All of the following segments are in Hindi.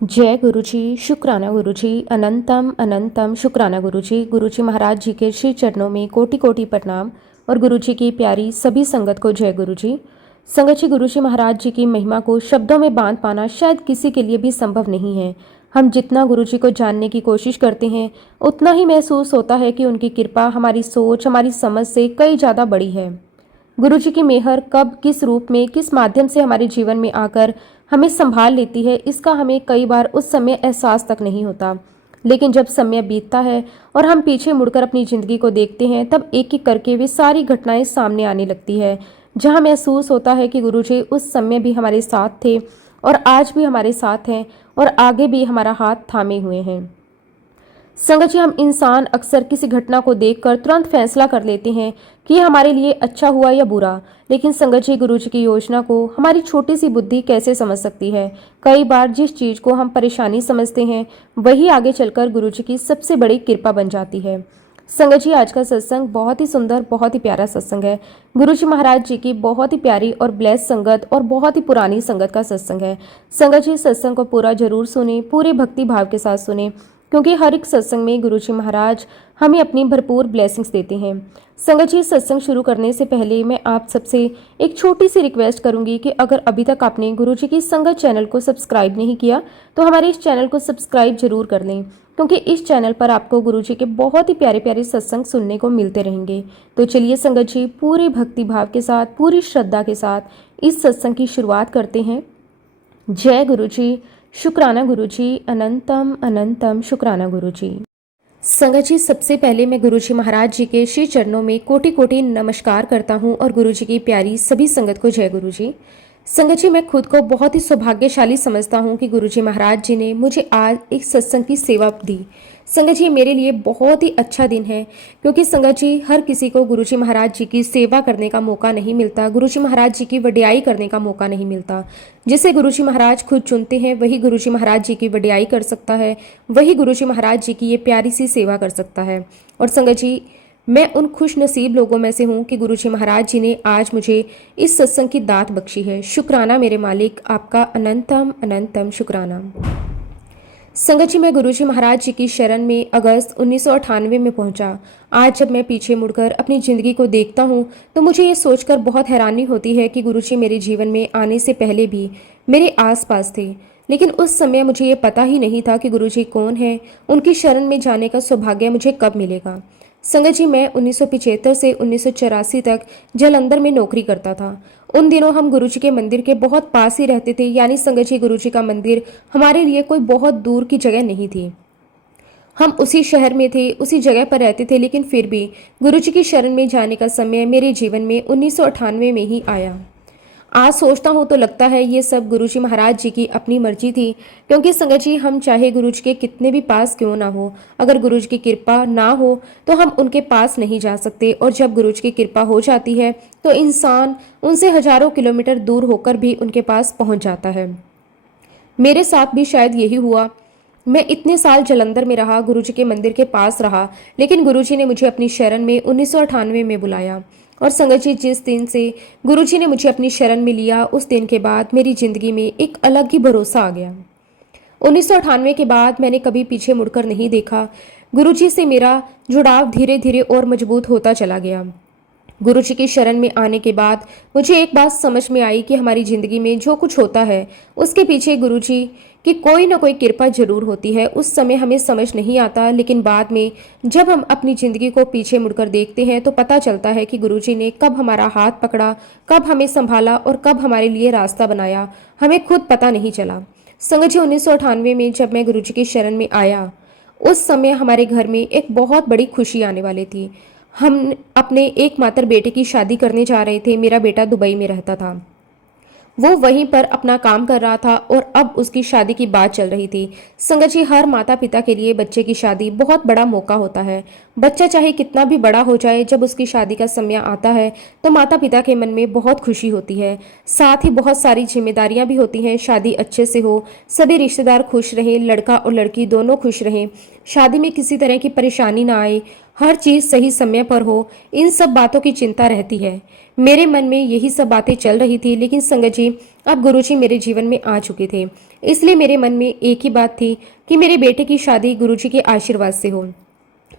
जय गुरु जी, शुक्राना गुरु जी, अनंतम अनंतम शुक्राना गुरु जी। गुरु जी महाराज जी के श्री चरणों में कोटि कोटि प्रणाम और गुरु जी की प्यारी सभी संगत को जय गुरु जी। संगत जी, गुरु जी महाराज जी की महिमा को शब्दों में बांध पाना शायद किसी के लिए भी संभव नहीं है। हम जितना गुरु जी को जानने की कोशिश करते हैं उतना ही महसूस होता है कि उनकी कृपा हमारी सोच, हमारी समझ से कई ज़्यादा बड़ी है। गुरु जी की मेहर कब, किस रूप में, किस माध्यम से हमारे जीवन में आकर हमें संभाल लेती है, इसका हमें कई बार उस समय एहसास तक नहीं होता। लेकिन जब समय बीतता है और हम पीछे मुड़कर अपनी ज़िंदगी को देखते हैं, तब एक एक करके वे सारी घटनाएं सामने आने लगती है, जहां महसूस होता है कि गुरु जी उस समय भी हमारे साथ थे और आज भी हमारे साथ हैं और आगे भी हमारा हाथ थामे हुए हैं। संगत जी, हम इंसान अक्सर किसी घटना को देखकर तुरंत फैसला कर लेते हैं कि ये हमारे लिए अच्छा हुआ या बुरा। लेकिन संगत जी, गुरु जी की योजना को हमारी छोटी सी बुद्धि कैसे समझ सकती है। कई बार जिस चीज को हम परेशानी समझते हैं वही आगे चलकर गुरु जी की सबसे बड़ी कृपा बन जाती है। संगत जी, आज का सत्संग बहुत ही सुंदर, बहुत ही प्यारा सत्संग है। गुरु जी महाराज जी की बहुत ही प्यारी और ब्लेस संगत और बहुत ही पुरानी संगत का सत्संग है। संगत जी, सत्संग को पूरा जरूर सुने, पूरे भक्ति भाव के साथ सुने, क्योंकि हर एक सत्संग में गुरु जी महाराज हमें अपनी भरपूर ब्लेसिंग्स देते हैं। संगत जी, सत्संग शुरू करने से पहले मैं आप सबसे एक छोटी सी रिक्वेस्ट करूंगी कि अगर अभी तक आपने गुरु जी की संगत चैनल को सब्सक्राइब नहीं किया तो हमारे इस चैनल को सब्सक्राइब जरूर कर लें, क्योंकि इस चैनल पर आपको गुरु जी के बहुत ही प्यारे प्यारे सत्संग सुनने को मिलते रहेंगे। तो चलिए संगत जी, पूरे भक्ति भाव के साथ, पूरी श्रद्धा के साथ इस सत्संग की शुरुआत करते हैं। जय गुरु जी, शुक्राना गुरु जी, अनंतम अनंतम शुक्राना गुरु जी। संगत जी, सबसे पहले मैं गुरु जी महाराज जी के श्री चरणों में कोटि कोटि नमस्कार करता हूँ और गुरु जी की प्यारी सभी संगत को जय गुरु जी। संगत जी, मैं खुद को बहुत ही सौभाग्यशाली समझता हूँ कि गुरु जी महाराज जी ने मुझे आज एक सत्संग की सेवा दी। संगत जी, मेरे लिए बहुत ही अच्छा दिन है, क्योंकि संगत जी, हर किसी को गुरु जी महाराज जी की सेवा करने का मौका नहीं मिलता, गुरु जी महाराज जी की वडियाई करने का मौका नहीं मिलता। जिसे गुरु जी महाराज खुद चुनते हैं वही गुरु जी महाराज जी की वडियाई कर सकता है, वही गुरु जी महाराज जी की ये प्यारी सी सेवा कर सकता है। और संगत जी, मैं उन खुश नसीब लोगों में से हूँ कि गुरु जी महाराज जी ने आज मुझे इस सत्संग की दात बख्शी है। शुक्राना मेरे मालिक, आपका अनंतम अनंतम शुक्राना। संगत जी, मैं गुरु जी महाराज जी की शरण में अगस्त 1998 में पहुंचा। आज जब मैं पीछे मुड़कर अपनी ज़िंदगी को देखता हूं तो मुझे ये सोचकर बहुत हैरानी होती है कि गुरु जी मेरे जीवन में आने से पहले भी मेरे आसपास थे, लेकिन उस समय मुझे ये पता ही नहीं था कि गुरु जी कौन है, उनकी शरण में जाने का सौभाग्य मुझे कब मिलेगा। संगत जी, मैं 1975 से 1984 तक जालंधर में नौकरी करता था। उन दिनों हम गुरु जी के मंदिर के बहुत पास ही रहते थे, यानी संगत जी, गुरु जी का मंदिर हमारे लिए कोई बहुत दूर की जगह नहीं थी। हम उसी शहर में थे, उसी जगह पर रहते थे, लेकिन फिर भी गुरु जी की शरण में जाने का समय मेरे जीवन में 1998 में ही आया। आज सोचता हूँ तो लगता है ये सब गुरु जी महाराज जी की अपनी मर्जी थी, क्योंकि संगत जी, हम चाहे गुरु जी के कितने भी पास क्यों ना हो, अगर गुरु जी की कृपा ना हो तो हम उनके पास नहीं जा सकते। और जब गुरु जी की कृपा हो जाती है तो इंसान उनसे हजारों किलोमीटर दूर होकर भी उनके पास पहुंच जाता है। मेरे साथ भी शायद यही हुआ। मैं इतने साल जालंधर में रहा, गुरु जी के मंदिर के पास रहा, लेकिन गुरु जी ने मुझे अपनी शरण में 1998 में बुलाया। और संगत जी, जिस दिन से गुरु जी ने मुझे अपनी शरण में लिया, उस दिन के बाद मेरी जिंदगी में एक अलग ही भरोसा आ गया। 1998 के बाद मैंने कभी पीछे मुड़कर नहीं देखा। गुरु जी से मेरा जुड़ाव धीरे धीरे और मजबूत होता चला गया। गुरु जी की शरण में आने के बाद मुझे एक बात समझ में आई कि हमारी जिंदगी में जो कुछ होता है उसके पीछे गुरु जी की कोई ना कोई कृपा जरूर होती है। उस समय हमें समझ नहीं आता, लेकिन बाद में जब हम अपनी जिंदगी को पीछे मुड़कर देखते हैं तो पता चलता है कि गुरु जी ने कब हमारा हाथ पकड़ा, कब हमें संभाला और कब हमारे लिए रास्ता बनाया, हमें खुद पता नहीं चला। संगत जी, 1998 में जब मैं गुरु जी की शरण में आया, उस समय हमारे घर में एक बहुत बड़ी खुशी आने वाली थी। हम अपने एकमात्र बेटे की शादी करने जा रहे थे। मेरा बेटा दुबई में रहता था, वो वहीं पर अपना काम कर रहा था और अब उसकी शादी की बात चल रही थी। संगत जी, हर माता पिता के लिए बच्चे की शादी बहुत बड़ा मौका होता है। बच्चा चाहे कितना भी बड़ा हो जाए, जब उसकी शादी का समय आता है तो माता पिता के मन में बहुत खुशी होती है। साथ ही बहुत सारी जिम्मेदारियां भी होती हैं। शादी अच्छे से हो, सभी रिश्तेदार खुश रहें, लड़का और लड़की दोनों खुश रहें, शादी में किसी तरह की परेशानी ना आए, हर चीज सही समय पर हो, इन सब बातों की चिंता रहती है। मेरे मन में यही सब बातें चल रही थी। लेकिन संगत जी, अब गुरु जी मेरे जीवन में आ चुके थे। इसलिए मेरे मन में एक ही बात थी कि मेरे बेटे की शादी गुरुजी के आशीर्वाद से हो।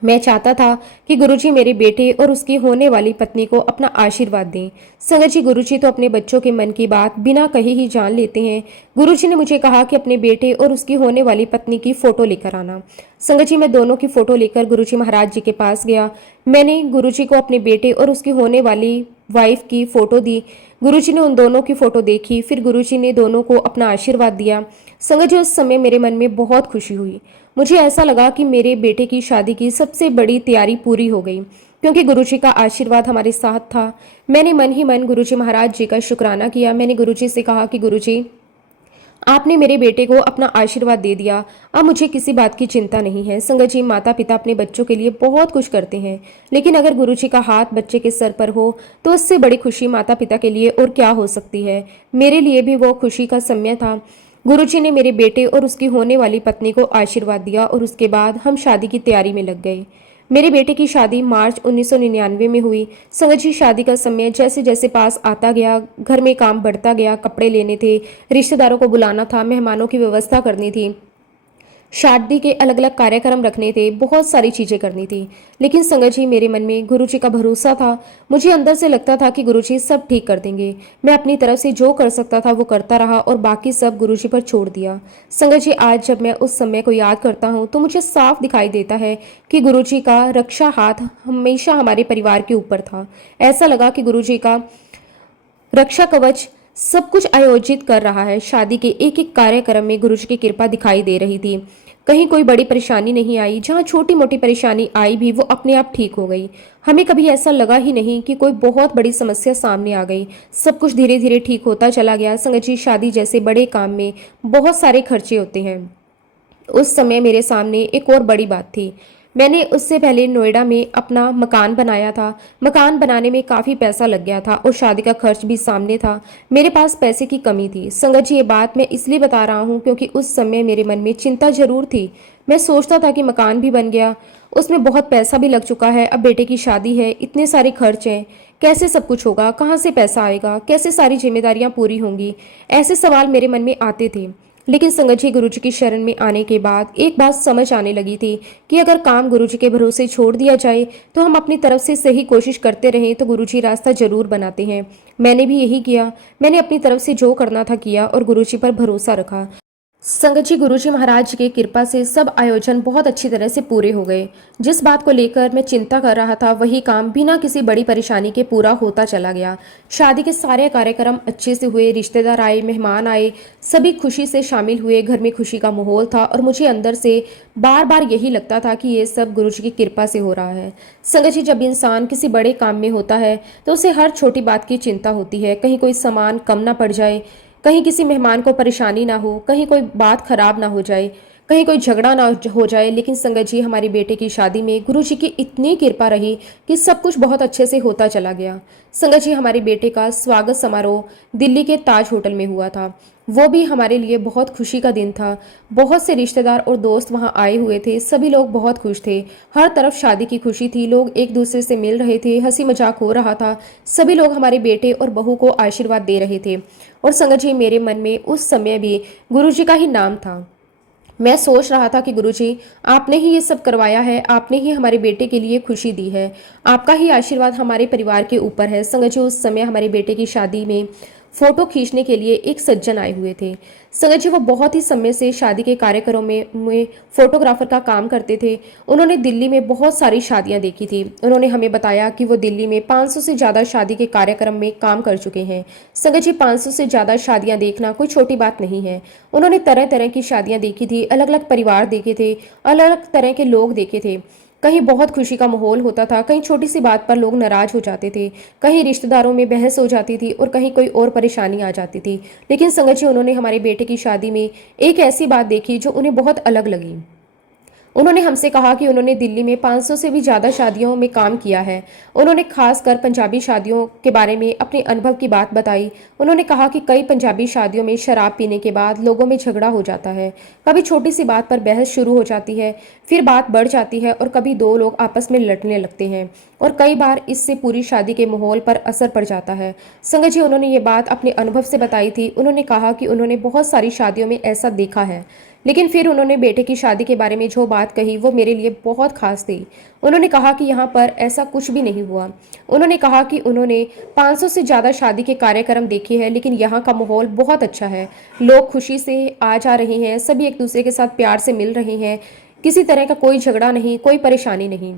मैं चाहता था कि गुरुजी मेरे बेटे और उसकी होने वाली पत्नी को अपना आशीर्वाद दें। संगत जी, गुरुजी तो अपने बच्चों के मन की बात बिना कहे ही जान लेते हैं। गुरुजी ने मुझे कहा कि अपने बेटे और उसकी होने वाली पत्नी की फोटो लेकर आना। संगत जी, मैं दोनों की फोटो लेकर गुरुजी महाराज जी के पास गया। मैंने गुरुजी को अपने बेटे और उसकी होने वाली वाइफ की फोटो दी। गुरुजी ने उन दोनों की फोटो देखी, फिर गुरुजी ने दोनों को अपना आशीर्वाद दिया। संगत जी, उस समय मेरे मन में बहुत खुशी हुई। मुझे ऐसा लगा कि मेरे बेटे की शादी की सबसे बड़ी तैयारी पूरी हो गई, क्योंकि गुरुजी का आशीर्वाद हमारे साथ था। मैंने मन ही मन गुरुजी महाराज जी का शुक्राना किया। मैंने गुरुजी से कहा कि गुरुजी, आपने मेरे बेटे को अपना आशीर्वाद दे दिया, अब मुझे किसी बात की चिंता नहीं है। संगत जी, माता पिता अपने बच्चों के लिए बहुत कुछ करते हैं, लेकिन अगर गुरुजी का हाथ बच्चे के सर पर हो तो उससे बड़ी खुशी माता पिता के लिए और क्या हो सकती है। मेरे लिए भी वो खुशी का समय था। गुरुजी ने मेरे बेटे और उसकी होने वाली पत्नी को आशीर्वाद दिया और उसके बाद हम शादी की तैयारी में लग गए। मेरे बेटे की शादी मार्च 1999 में हुई। संगत जी, शादी का समय जैसे जैसे पास आता गया, घर में काम बढ़ता गया। कपड़े लेने थे, रिश्तेदारों को बुलाना था, मेहमानों की व्यवस्था करनी थी, शादी के अलग अलग कार्यक्रम रखने थे, बहुत सारी चीजें करनी थी। लेकिन संगत जी, मेरे मन में गुरुजी का भरोसा था। मुझे अंदर से लगता था कि गुरुजी सब ठीक कर देंगे। मैं अपनी तरफ से जो कर सकता था वो करता रहा और बाकी सब गुरुजी पर छोड़ दिया। संगत जी, आज जब मैं उस समय को याद करता हूँ तो मुझे साफ दिखाई देता है कि गुरुजी का रक्षा हाथ हमेशा हमारे परिवार के ऊपर था। ऐसा लगा कि गुरुजी का रक्षा कवच सब कुछ आयोजित कर रहा है। शादी के एक एक कार्यक्रम में गुरुजी की कृपा दिखाई दे रही थी। कहीं कोई बड़ी परेशानी नहीं आई, जहाँ छोटी मोटी परेशानी आई भी वो अपने आप ठीक हो गई। हमें कभी ऐसा लगा ही नहीं कि कोई बहुत बड़ी समस्या सामने आ गई। सब कुछ धीरे धीरे ठीक होता चला गया। संगत जी, शादी जैसे बड़े काम में बहुत सारे खर्चे होते हैं। उस समय मेरे सामने एक और बड़ी बात थी। मैंने उससे पहले नोएडा में अपना मकान बनाया था। मकान बनाने में काफ़ी पैसा लग गया था और शादी का खर्च भी सामने था। मेरे पास पैसे की कमी थी। संगत जी, ये बात मैं इसलिए बता रहा हूँ क्योंकि उस समय मेरे मन में चिंता जरूर थी। मैं सोचता था कि मकान भी बन गया, उसमें बहुत पैसा भी लग चुका है, अब बेटे की शादी है, इतने सारे खर्च हैं, कैसे सब कुछ होगा, कहाँ से पैसा आएगा, कैसे सारी जिम्मेदारियां पूरी होंगी, ऐसे सवाल मेरे मन में आते थे। लेकिन संगत जी, गुरुजी की शरण में आने के बाद एक बात समझ आने लगी थी कि अगर काम गुरुजी के भरोसे छोड़ दिया जाए तो हम अपनी तरफ से सही कोशिश करते रहें तो गुरुजी रास्ता जरूर बनाते हैं। मैंने भी यही किया। मैंने अपनी तरफ से जो करना था किया और गुरुजी पर भरोसा रखा। संगत जी, गुरुजी महाराज की कृपा से सब आयोजन बहुत अच्छी तरह से पूरे हो गए। जिस बात को लेकर मैं चिंता कर रहा था वही काम बिना किसी बड़ी परेशानी के पूरा होता चला गया। शादी के सारे कार्यक्रम अच्छे से हुए, रिश्तेदार आए, मेहमान आए, सभी खुशी से शामिल हुए। घर में खुशी का माहौल था और मुझे अंदर से बार बार यही लगता था कि ये सब गुरुजी की कृपा से हो रहा है। संगत जी, जब इंसान किसी बड़े काम में होता है तो उसे हर छोटी बात की चिंता होती है। कहीं कोई सामान कम ना पड़ जाए, कहीं किसी मेहमान को परेशानी ना हो, कहीं कोई बात खराब ना हो जाए, कहीं कोई झगड़ा ना हो जाए। लेकिन संगत जी, हमारे बेटे की शादी में गुरुजी की इतनी कृपा रही कि सब कुछ बहुत अच्छे से होता चला गया। संगत जी, हमारे बेटे का स्वागत समारोह दिल्ली के ताज होटल में हुआ था। वो भी हमारे लिए बहुत खुशी का दिन था। बहुत से रिश्तेदार और दोस्त वहां आए हुए थे। सभी लोग बहुत खुश थे। हर तरफ शादी की खुशी थी। लोग एक दूसरे से मिल रहे थे, हंसी मजाक हो रहा था। सभी लोग हमारे बेटे और बहू को आशीर्वाद दे रहे थे। और संगत जी, मेरे मन में उस समय भी गुरुजी का ही नाम था। मैं सोच रहा था कि गुरुजी, आपने ही ये सब करवाया है, आपने ही हमारे बेटे के लिए खुशी दी है, आपका ही आशीर्वाद हमारे परिवार के ऊपर है। संगत जी, उस समय हमारे बेटे की शादी में फोटो खींचने के लिए एक सज्जन आए हुए थे। संगत जी, वो बहुत ही समय से शादी के कार्यक्रमों में फोटोग्राफर का काम करते थे। उन्होंने दिल्ली में बहुत सारी शादियां देखी थी। उन्होंने हमें बताया कि वो दिल्ली में 500 से ज़्यादा शादी के कार्यक्रम में काम कर चुके हैं। संगत जी, 500 से ज़्यादा शादियां देखना कोई छोटी बात नहीं है। उन्होंने तरह तरह की शादियां देखी थी, अलग अलग परिवार देखे थे, अलग अलग तरह के लोग देखे थे। कहीं बहुत खुशी का माहौल होता था, कहीं छोटी सी बात पर लोग नाराज हो जाते थे, कहीं रिश्तेदारों में बहस हो जाती थी और कहीं कोई और परेशानी आ जाती थी। लेकिन संगत जी, उन्होंने हमारे बेटे की शादी में एक ऐसी बात देखी जो उन्हें बहुत अलग लगी। उन्होंने हमसे कहा कि उन्होंने दिल्ली में 500 से भी ज़्यादा शादियों में काम किया है। उन्होंने खासकर पंजाबी शादियों के बारे में अपने अनुभव की बात बताई। उन्होंने कहा कि कई पंजाबी शादियों में शराब पीने के बाद लोगों में झगड़ा हो जाता है। कभी छोटी सी बात पर बहस शुरू हो जाती है, फिर बात बढ़ जाती है और कभी दो लोग आपस में लड़ने लगते हैं और कई बार इससे पूरी शादी के माहौल पर असर पड़ जाता है। संगत जी, उन्होंने ये बात अपने अनुभव से बताई थी। उन्होंने कहा कि उन्होंने बहुत सारी शादियों में ऐसा देखा है, लेकिन फिर उन्होंने बेटे की शादी के बारे में जो बात कही वो मेरे लिए बहुत खास थी। उन्होंने कहा कि यहाँ पर ऐसा कुछ भी नहीं हुआ। उन्होंने कहा कि उन्होंने 500 से ज़्यादा शादी के कार्यक्रम देखे हैं, लेकिन यहाँ का माहौल बहुत अच्छा है। लोग खुशी से आ जा रहे हैं, सभी एक दूसरे के साथ प्यार से मिल रहे हैं, किसी तरह का कोई झगड़ा नहीं, कोई परेशानी नहीं।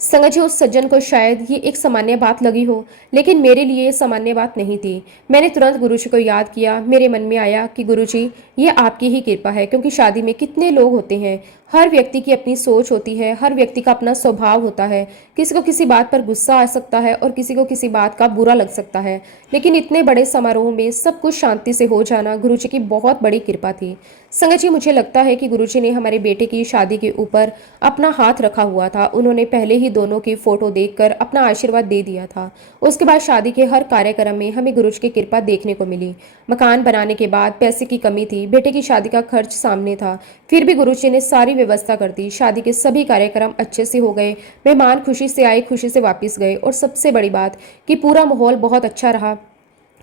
संगत जी, उस सज्जन को शायद ये एक सामान्य बात लगी हो, लेकिन मेरे लिए ये सामान्य बात नहीं थी। मैंने तुरंत गुरुजी को याद किया। मेरे मन में आया कि गुरुजी, ये आपकी ही कृपा है, क्योंकि शादी में कितने लोग होते हैं, हर व्यक्ति की अपनी सोच होती है, हर व्यक्ति का अपना स्वभाव होता है। किसी को किसी बात पर गुस्सा आ सकता है और किसी को किसी बात का बुरा लग सकता है, लेकिन इतने बड़े समारोह में सब कुछ शांति से हो जाना गुरुजी की बहुत बड़ी कृपा थी। संगत जी, मुझे लगता है कि गुरुजी ने हमारे बेटे की शादी के ऊपर अपना हाथ रखा हुआ था। उन्होंने पहले ही दोनों की फोटो देखकर अपना आशीर्वाद दे दिया था। उसके बाद शादी के हर कार्यक्रम में हमें गुरुजी की कृपा देखने को मिली। मकान बनाने के बाद पैसे की कमी थी, बेटे की शादी का खर्च सामने था, फिर भी गुरुजी ने सारी व्यवस्था कर दी। शादी के सभी कार्यक्रम अच्छे से हो गए, मेहमान खुशी से आए, खुशी से वापस गए, और सबसे बड़ी बात कि पूरा माहौल बहुत अच्छा रहा।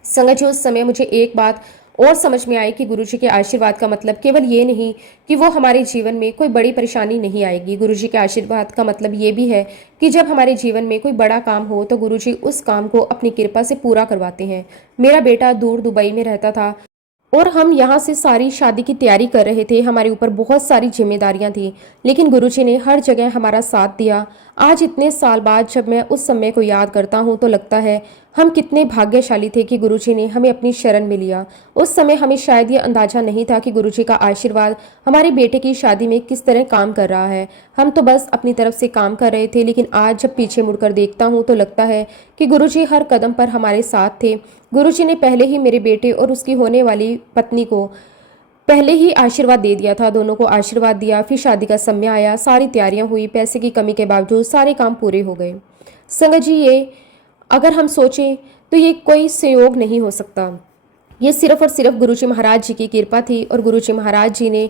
संगत जी, उस समय मुझे एक बात और समझ में आई कि गुरुजी के आशीर्वाद का मतलब केवल ये नहीं कि वो हमारे जीवन में कोई बड़ी परेशानी नहीं आएगी। गुरुजी के आशीर्वाद का मतलब ये भी है कि जब हमारे जीवन में कोई बड़ा काम हो तो गुरुजी उस काम को अपनी कृपा से पूरा करवाते हैं। मेरा बेटा दूर दुबई में रहता था और हम यहाँ से सारी शादी की तैयारी कर रहे थे। हमारे ऊपर बहुत सारी जिम्मेदारियां थी, लेकिन गुरुजी ने हर जगह हमारा साथ दिया। आज इतने साल बाद जब मैं उस समय को याद करता हूँ तो लगता है हम कितने भाग्यशाली थे कि गुरुजी ने हमें अपनी शरण में लिया। उस समय हमें शायद ये अंदाजा नहीं था कि गुरुजी का आशीर्वाद हमारे बेटे की शादी में किस तरह काम कर रहा है। हम तो बस अपनी तरफ से काम कर रहे थे, लेकिन आज जब पीछे मुड़कर देखता हूँ तो लगता है कि गुरुजी हर कदम पर हमारे साथ थे। गुरुजी ने पहले ही मेरे बेटे और उसकी होने वाली पत्नी को पहले ही आशीर्वाद दे दिया था, दोनों को आशीर्वाद दिया। फिर शादी का समय आया, सारी तैयारियां हुई, पैसे की कमी के बावजूद सारे काम पूरे हो गए। संगत जी, ये अगर हम सोचें तो ये कोई संयोग नहीं हो सकता। ये सिर्फ और सिर्फ गुरुजी महाराज जी की कृपा थी और गुरुजी महाराज जी ने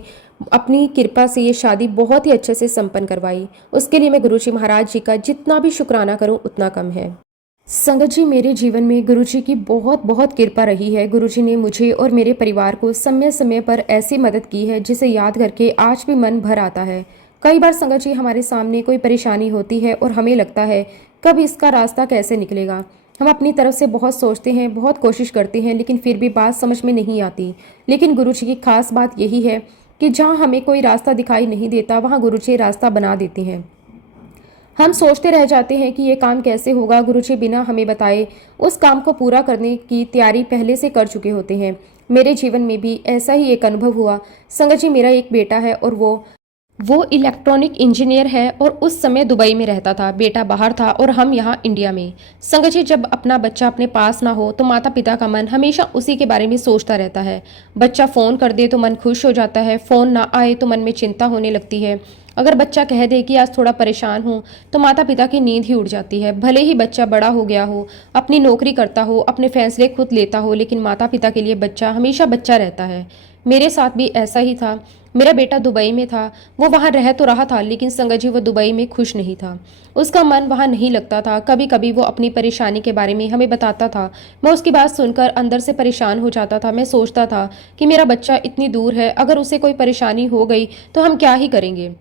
अपनी कृपा से ये शादी बहुत ही अच्छे से संपन्न करवाई। उसके लिए मैं गुरुजी महाराज जी का जितना भी शुक्राना करूं उतना कम है। संगत जी, मेरे जीवन में गुरुजी की बहुत बहुत कृपा रही है। गुरुजी ने मुझे और मेरे परिवार को समय समय पर ऐसी मदद की है जिसे याद करके आज भी मन भर आता है। कई बार संगत जी, हमारे सामने कोई परेशानी होती है और हमें लगता है कब इसका रास्ता कैसे निकलेगा। हम अपनी तरफ से बहुत सोचते हैं, बहुत कोशिश करते हैं, लेकिन फिर भी बात समझ में नहीं आती। लेकिन गुरुजी की खास बात यही है कि जहाँ हमें कोई रास्ता दिखाई नहीं देता वहाँ गुरुजी रास्ता बना देते हैं। हम सोचते रह जाते हैं कि ये काम कैसे होगा। गुरुजी बिना हमें बताए उस काम को पूरा करने की तैयारी पहले से कर चुके होते हैं। मेरे जीवन में भी ऐसा ही एक अनुभव हुआ। संगत जी, मेरा एक बेटा है और वो इलेक्ट्रॉनिक इंजीनियर है और उस समय दुबई में रहता था। बेटा बाहर था और हम यहाँ इंडिया में। संगत जी, जब अपना बच्चा अपने पास ना हो तो माता पिता का मन हमेशा उसी के बारे में सोचता रहता है। बच्चा फ़ोन कर दे तो मन खुश हो जाता है, फ़ोन ना आए तो मन में चिंता होने लगती है। अगर बच्चा कह दे कि आज थोड़ा परेशान हूँ तो माता पिता की नींद ही उड़ जाती है। भले ही बच्चा बड़ा हो गया हो, अपनी नौकरी करता हो, अपने फैसले खुद लेता हो, लेकिन माता पिता के लिए बच्चा हमेशा बच्चा रहता है। मेरे साथ भी ऐसा ही था। मेरा बेटा दुबई में था, वो वहाँ रह तो रहा था, लेकिन संगत जी वो दुबई में खुश नहीं था। उसका मन वहाँ नहीं लगता था। कभी कभी वो अपनी परेशानी के बारे में हमें बताता था। मैं उसकी बात सुनकर अंदर से परेशान हो जाता था। मैं सोचता था कि मेरा बच्चा इतनी दूर है, अगर उसे कोई परेशानी हो गई तो हम क्या ही करेंगे।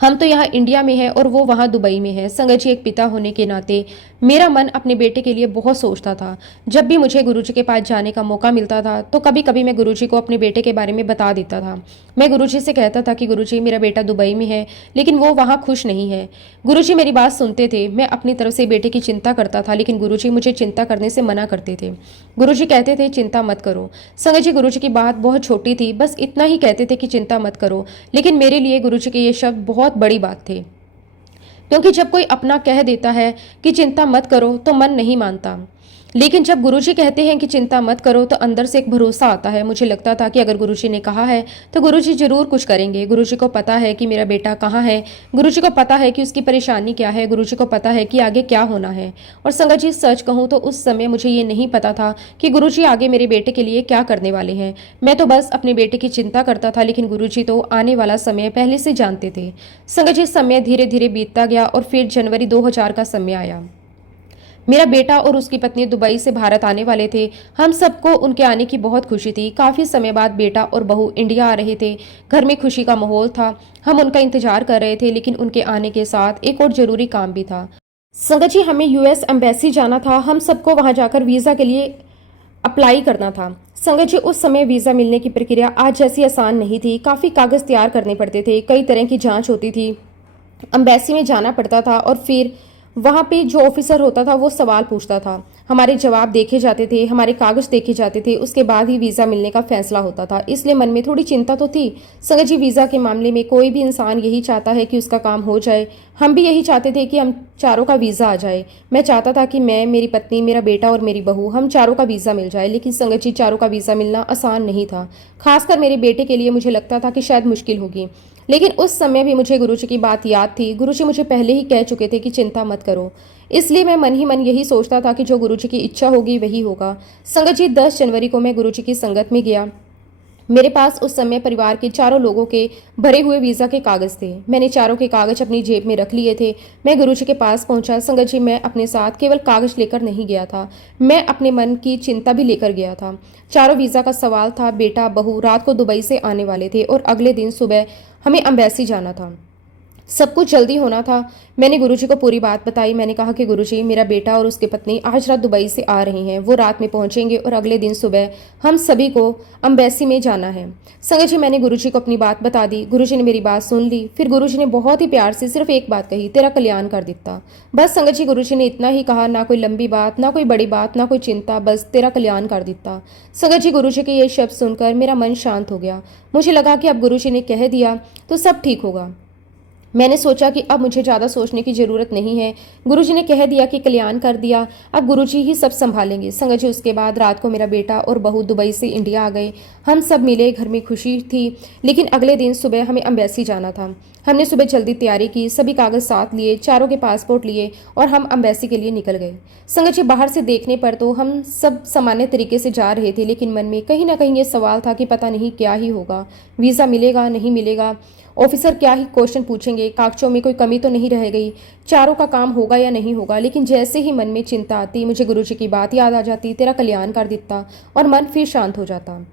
हम तो यहाँ इंडिया में हैं और वो वहाँ दुबई में है। संगत जी, एक पिता होने के नाते मेरा मन अपने बेटे के लिए बहुत सोचता था। जब भी मुझे गुरुजी के पास जाने का मौका मिलता था तो कभी कभी मैं गुरुजी को अपने बेटे के बारे में बता देता था। मैं गुरुजी से कहता था कि गुरुजी, मेरा बेटा दुबई में है, लेकिन वो वहाँ खुश नहीं है। गुरुजी मेरी बात सुनते थे। मैं अपनी तरफ से बेटे की चिंता करता था, लेकिन गुरुजी मुझे चिंता करने से मना करते थे। गुरुजी कहते थे चिंता मत करो। संगत जी, गुरुजी की बात बहुत छोटी थी, बस इतना ही कहते थे कि चिंता मत करो, लेकिन मेरे लिए गुरुजी के ये शब्द बहुत बड़ी बात थे। क्योंकि जब कोई अपना कह देता है कि चिंता मत करो तो मन नहीं मानता। लेकिन जब गुरुजी कहते हैं कि चिंता मत करो तो अंदर से एक भरोसा आता है। मुझे लगता था कि अगर गुरुजी ने कहा है तो गुरुजी जरूर कुछ करेंगे। गुरुजी को पता है कि मेरा बेटा कहाँ है, गुरुजी को पता है कि उसकी परेशानी क्या है, गुरुजी को पता है कि आगे क्या होना है। और संगत जी सच कहूँ तो उस समय मुझे ये नहीं पता था कि गुरुजी आगे मेरे बेटे के लिए क्या करने वाले हैं। मैं तो बस अपने बेटे की चिंता करता था, लेकिन गुरुजी तो आने वाला समय पहले से जानते थे। संगत जी समय धीरे धीरे बीतता गया और फिर जनवरी 2000 का समय आया। मेरा बेटा और उसकी पत्नी दुबई से भारत आने वाले थे। हम सबको उनके आने की बहुत खुशी थी। काफी समय बाद बेटा और बहू इंडिया आ रहे थे। घर में खुशी का माहौल था। हम उनका इंतजार कर रहे थे, लेकिन उनके आने के साथ एक और जरूरी काम भी था। संगत जी हमें यूएस एम्बेसी जाना था। हम सबको वहां जाकर वीजा के लिए अप्लाई करना था। संगत जी उस समय वीजा मिलने की प्रक्रिया आज जैसी आसान नहीं थी। काफी कागज तैयार करने पड़ते थे, कई तरह की जांच होती थी, एम्बेसी में जाना पड़ता था और फिर वहाँ पे जो ऑफिसर होता था वो सवाल पूछता था, हमारे जवाब देखे जाते थे, हमारे कागज देखे जाते थे, उसके बाद ही वीज़ा मिलने का फैसला होता था। इसलिए मन में थोड़ी चिंता तो थी। संगत जी वीज़ा के मामले में कोई भी इंसान यही चाहता है कि उसका काम हो जाए। हम भी यही चाहते थे कि हम चारों का वीज़ा आ जाए। मैं चाहता था कि मैं, मेरी पत्नी, मेरा बेटा और मेरी बहू, हम चारों का वीज़ा मिल जाए। लेकिन संगत जी चारों का वीज़ा मिलना आसान नहीं था। खासकर मेरे बेटे के लिए मुझे लगता था कि शायद मुश्किल होगी। लेकिन उस समय भी मुझे गुरुजी की बात याद थी। गुरुजी मुझे पहले ही कह चुके थे कि चिंता मत करो। इसलिए मैं मन ही मन यही सोचता था कि जो गुरुजी की इच्छा होगी वही होगा। संगत जी 10 जनवरी को मैं गुरुजी की संगत में गया। मेरे पास उस समय परिवार के चारों लोगों के भरे हुए वीज़ा के कागज़ थे। मैंने चारों के कागज़ अपनी जेब में रख लिए थे। मैं गुरुजी के पास पहुंचा। संगत जी मैं अपने साथ केवल कागज़ लेकर नहीं गया था, मैं अपने मन की चिंता भी लेकर गया था। चारों वीज़ा का सवाल था। बेटा बहू रात को दुबई से आने वाले थे और अगले दिन सुबह हमें अम्बेसी जाना था। सब कुछ जल्दी होना था। मैंने गुरुजी को पूरी बात बताई। मैंने कहा कि गुरुजी मेरा बेटा और उसकी पत्नी आज रात दुबई से आ रही हैं। वो रात में पहुंचेंगे और अगले दिन सुबह हम सभी को अम्बेसी में जाना है। संगत जी मैंने गुरुजी को अपनी बात बता दी। गुरुजी ने मेरी बात सुन ली। फिर गुरुजी ने बहुत ही प्यार से सिर्फ एक बात कही, तेरा कल्याण कर दिता। बस संगत जी गुरुजी ने इतना ही कहा, ना कोई लंबी बात, ना कोई बड़ी बात, ना कोई चिंता, बस तेरा कल्याण कर दिता। संगत जी गुरुजी के ये शब्द सुनकर मेरा मन शांत हो गया। मुझे लगा कि अब गुरुजी ने कह दिया तो सब ठीक होगा। मैंने सोचा कि अब मुझे ज़्यादा सोचने की ज़रूरत नहीं है। गुरुजी ने कह दिया कि कल्याण कर दिया, अब गुरुजी ही सब संभालेंगे। संगत जी उसके बाद रात को मेरा बेटा और बहू दुबई से इंडिया आ गए। हम सब मिले, घर में खुशी थी। लेकिन अगले दिन सुबह हमें अम्बेसी जाना था। हमने सुबह जल्दी तैयारी की, सभी कागज साथ लिए, चारों के पासपोर्ट लिए और हम अम्बेसी के लिए निकल गए। संगत जी बाहर से देखने पर तो हम सब सामान्य तरीके से जा रहे थे, लेकिन मन में कहीं ना कहीं ये सवाल था कि पता नहीं क्या ही होगा, वीज़ा मिलेगा नहीं मिलेगा, ऑफिसर क्या ही क्वेश्चन पूछेंगे, कागजों में कोई कमी तो नहीं रह गई, चारों का काम होगा या नहीं होगा। लेकिन जैसे ही मन में चिंता आती मुझे गुरुजी की बात याद आ जाती, तेरा कल्याण कर देता और मन फिर शांत हो जाता।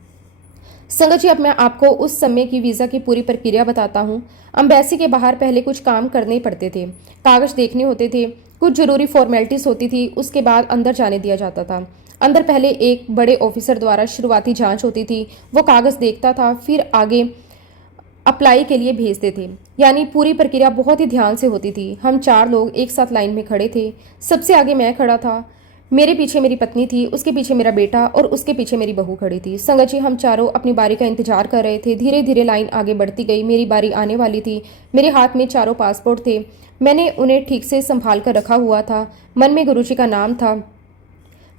संगत जी अब मैं आपको उस समय की वीज़ा की पूरी प्रक्रिया बताता हूँ। अम्बेसी के बाहर पहले कुछ काम करने पड़ते थे, कागज देखने होते थे, कुछ जरूरी फॉर्मेलिटीज होती थी, उसके बाद अंदर जाने दिया जाता था। अंदर पहले एक बड़े ऑफिसर द्वारा शुरुआती जांच होती थी, वो कागज देखता था, फिर आगे अप्लाई के लिए भेजते थे। यानी पूरी प्रक्रिया बहुत ही ध्यान से होती थी। हम 4 लोग एक साथ लाइन में खड़े थे। सबसे आगे मैं खड़ा था, मेरे पीछे मेरी पत्नी थी, उसके पीछे मेरा बेटा और उसके पीछे मेरी बहू खड़ी थी। संगत जी हम चारों अपनी बारी का इंतजार कर रहे थे। धीरे धीरे लाइन आगे बढ़ती गई। मेरी बारी आने वाली थी। मेरे हाथ में चारों पासपोर्ट थे। मैंने उन्हें ठीक से संभाल कर रखा हुआ था। मन में गुरुजी का नाम था।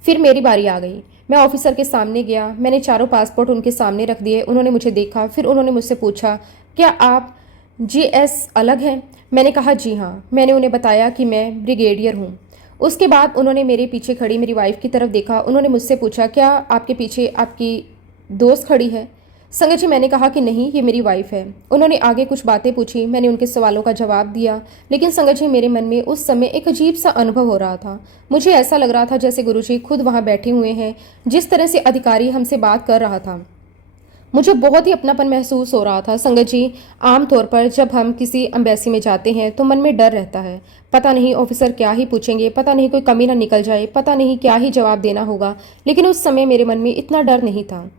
फिर मेरी बारी आ गई। मैं ऑफिसर के सामने गया। मैंने चारों पासपोर्ट उनके सामने रख दिए। उन्होंने मुझे देखा। फिर उन्होंने मुझसे पूछा, क्या आप जीएस अलग हैं? मैंने कहा जी हाँ। मैंने उन्हें बताया कि मैं ब्रिगेडियर हूँ। उसके बाद उन्होंने मेरे पीछे खड़ी मेरी वाइफ की तरफ देखा। उन्होंने मुझसे पूछा, क्या आपके पीछे आपकी दोस्त खड़ी है? संगत जी मैंने कहा कि नहीं, ये मेरी वाइफ है। उन्होंने आगे कुछ बातें पूछी। मैंने उनके सवालों का जवाब दिया। लेकिन संगत जी मेरे मन में उस समय एक अजीब सा अनुभव हो रहा था। मुझे ऐसा लग रहा था जैसे गुरुजी खुद वहां बैठे हुए हैं। जिस तरह से अधिकारी हमसे बात कर रहा था, मुझे बहुत ही अपनापन महसूस हो रहा था। संगत जी आमतौर पर जब हम किसी अम्बेसी में जाते हैं तो मन में डर रहता है, पता नहीं ऑफिसर क्या ही पूछेंगे, पता नहीं कोई कमी ना निकल जाए, पता नहीं क्या ही जवाब देना होगा। लेकिन उस समय मेरे मन में इतना डर नहीं था।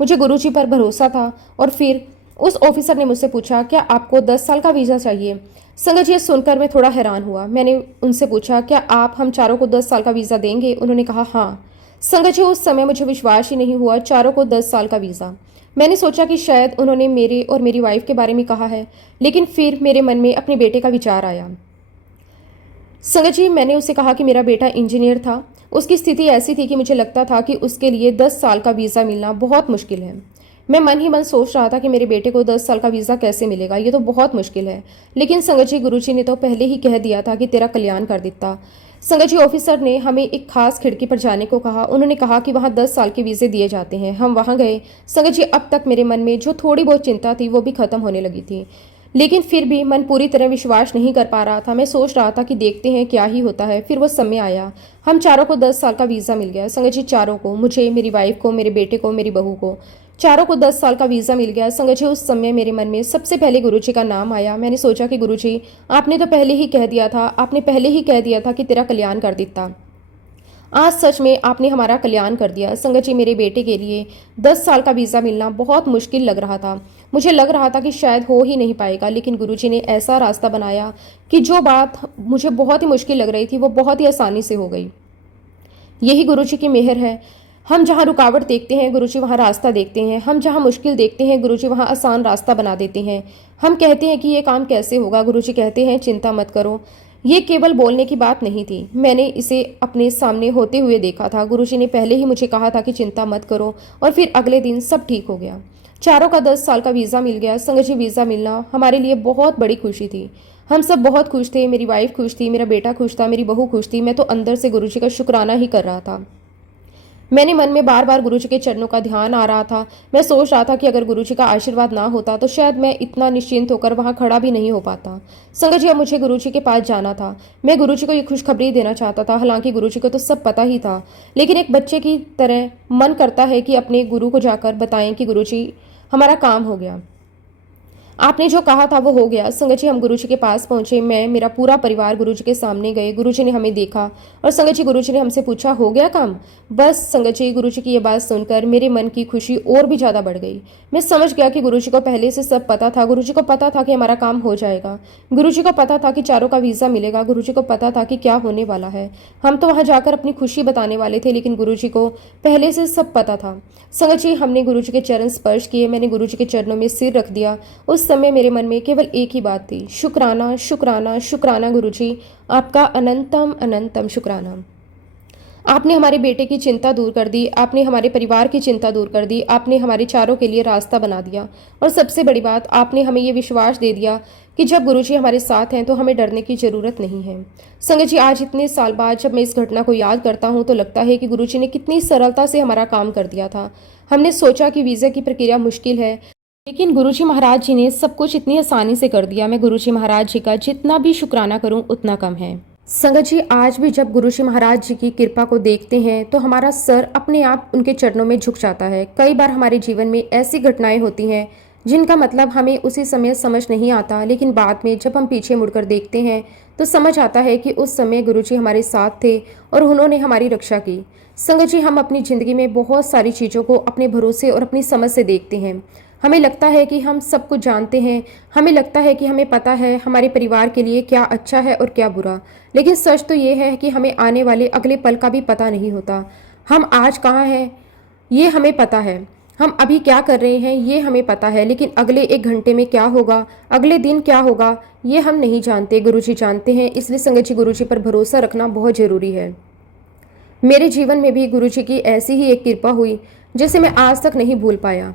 मुझे गुरुजी पर भरोसा था। और फिर उस ऑफिसर ने मुझसे पूछा, क्या आपको 10 साल का वीज़ा चाहिए? संगत जी ये सुनकर मैं थोड़ा हैरान हुआ। मैंने उनसे पूछा, क्या आप हम चारों को 10 साल का वीज़ा देंगे? उन्होंने कहा हाँ। संगत जी उस समय मुझे विश्वास ही नहीं हुआ, चारों को 10 साल का वीज़ा। मैंने सोचा कि शायद उन्होंने मेरे और मेरी वाइफ के बारे में कहा है। लेकिन फिर मेरे मन में अपने बेटे का विचार आया। संगत जी मैंने उससे कहा कि मेरा बेटा इंजीनियर था, उसकी स्थिति ऐसी थी कि मुझे लगता था कि उसके लिए 10 साल का वीज़ा मिलना बहुत मुश्किल है। मैं मन ही मन सोच रहा था कि मेरे बेटे को 10 साल का वीज़ा कैसे मिलेगा, ये तो बहुत मुश्किल है। लेकिन संगत जी गुरुजी ने तो पहले ही कह दिया था कि तेरा कल्याण कर देता। संगत जी ऑफिसर ने हमें एक खास खिड़की पर जाने को कहा। उन्होंने कहा कि वहाँ 10 साल के वीज़े दिए जाते हैं। हम वहाँ गए। संगत जी अब तक मेरे मन में जो थोड़ी बहुत चिंता थी वो भी खत्म होने लगी थी, लेकिन फिर भी मन पूरी तरह विश्वास नहीं कर पा रहा था। मैं सोच रहा था कि देखते हैं क्या ही होता है। फिर वो समय आया, हम चारों को 10 साल का वीज़ा मिल गया। संगत जी चारों को, मुझे, मेरी वाइफ को, मेरे बेटे को, मेरी बहू को, चारों को 10 साल का वीज़ा मिल गया। संगत जी उस समय मेरे मन में सबसे पहले गुरुजी का नाम आया। मैंने सोचा कि गुरुजी आपने तो पहले ही कह दिया था, आपने पहले ही कह दिया था कि तेरा कल्याण कर देता। आज सच में आपने हमारा कल्याण कर दिया। संगत जी मेरे बेटे के लिए 10 साल का वीज़ा मिलना बहुत मुश्किल लग रहा था। मुझे लग रहा था कि शायद हो ही नहीं पाएगा, लेकिन गुरुजी ने ऐसा रास्ता बनाया कि जो बात मुझे बहुत ही मुश्किल लग रही थी वो बहुत ही आसानी से हो गई। यही गुरुजी की मेहर है। हम जहाँ रुकावट देखते हैं गुरुजी वहाँ रास्ता देखते हैं। हम जहाँ मुश्किल देखते हैं गुरुजी वहाँ आसान रास्ता बना देते हैं। हम कहते हैं कि ये काम कैसे होगा, गुरुजी कहते हैं चिंता मत करो। ये केवल बोलने की बात नहीं थी, मैंने इसे अपने सामने होते हुए देखा था। गुरुजी ने पहले ही मुझे कहा था कि चिंता मत करो, और फिर अगले दिन सब ठीक हो गया। चारों का 10 साल का वीज़ा मिल गया। संगत जी वीज़ा मिलना हमारे लिए बहुत बड़ी खुशी थी। हम सब बहुत खुश थे। मेरी वाइफ खुश थी, मेरा बेटा खुश था, मेरी बहू खुश थी। मैं तो अंदर से गुरुजी का शुक्राना ही कर रहा था। मैंने मन में बार बार गुरुजी के चरणों का ध्यान आ रहा था। मैं सोच रहा था कि अगर गुरुजी का आशीर्वाद ना होता तो शायद मैं इतना निश्चिंत होकर वहां खड़ा भी नहीं हो पाता। संगत जी अब मुझे गुरुजी के पास जाना था। मैं गुरुजी को ये खुशखबरी देना चाहता था। हालांकि गुरुजी को तो सब पता ही था, लेकिन एक बच्चे की तरह मन करता है कि अपने गुरु को जाकर बताएं कि गुरुजी हमारा काम हो गया, आपने जो कहा था वो हो गया। संगत जी हम गुरुजी के पास पहुंचे। मैं, मेरा पूरा परिवार गुरुजी के सामने गए। गुरुजी ने हमें देखा और संगत जी गुरुजी ने हमसे पूछा, हो गया काम? बस संगत जी गुरुजी की ये बात सुनकर मेरे मन की खुशी और भी ज़्यादा बढ़ गई। मैं समझ गया कि गुरुजी को पहले से सब पता था। गुरुजी को पता था कि हमारा काम हो जाएगा। गुरुजी को पता था कि चारों का वीज़ा मिलेगा। गुरुजी को पता था कि क्या होने वाला है। हम तो वहाँ जाकर अपनी खुशी बताने वाले थे, लेकिन गुरुजी को पहले से सब पता था। संगत जी हमने गुरुजी के चरण स्पर्श किए। मैंने गुरुजी के चरणों में सिर रख दिया। उस समय मेरे मन में केवल एक ही बात थी, शुक्राना शुक्राना शुक्राना गुरुजी, आपका अनंतम अनंतम शुक्राना। आपने हमारे बेटे की चिंता दूर कर दी, आपने हमारे परिवार की चिंता दूर कर दी, आपने हमारे चारों के लिए रास्ता बना दिया, और सबसे बड़ी बात, आपने हमें ये विश्वास दे दिया कि जब गुरुजी हमारे साथ हैं तो हमें डरने की ज़रूरत नहीं है। संगत जी आज इतने साल बाद जब मैं इस घटना को याद करता हूँ तो लगता है कि गुरुजी ने कितनी सरलता से हमारा काम कर दिया था। हमने सोचा कि वीज़ा की प्रक्रिया मुश्किल है, लेकिन गुरुजी महाराज जी ने सब कुछ इतनी आसानी से कर दिया। मैं गुरुजी महाराज जी का जितना भी शुक्राना करूं उतना कम है। संगत जी आज भी जब गुरुजी महाराज जी की कृपा को देखते हैं तो हमारा सर अपने आप उनके चरणों में झुक जाता है। कई बार हमारे जीवन में ऐसी घटनाएं होती हैं जिनका मतलब हमें उसी समय समझ नहीं आता, लेकिन बाद में जब हम पीछे मुड़कर देखते हैं तो समझ आता है कि उस समय गुरुजी हमारे साथ थे और उन्होंने हमारी रक्षा की। संगत जी हम अपनी ज़िंदगी में बहुत सारी चीज़ों को अपने भरोसे और अपनी समझ से देखते हैं। हमें लगता है कि हम सब कुछ जानते हैं, हमें लगता है कि हमें पता है हमारे परिवार के लिए क्या अच्छा है और क्या बुरा, लेकिन सच तो ये है कि हमें आने वाले अगले पल का भी पता नहीं होता। हम आज कहाँ हैं ये हमें पता है, हम अभी क्या कर रहे हैं ये हमें पता है, लेकिन अगले 1 घंटे में क्या होगा, अगले दिन क्या होगा, ये हम नहीं जानते, गुरुजी जानते हैं। इसलिए संगत जी गुरुजी पर भरोसा रखना बहुत ज़रूरी है। मेरे जीवन में भी गुरुजी की ऐसी ही एक कृपा हुई जिसे मैं आज तक नहीं भूल पाया।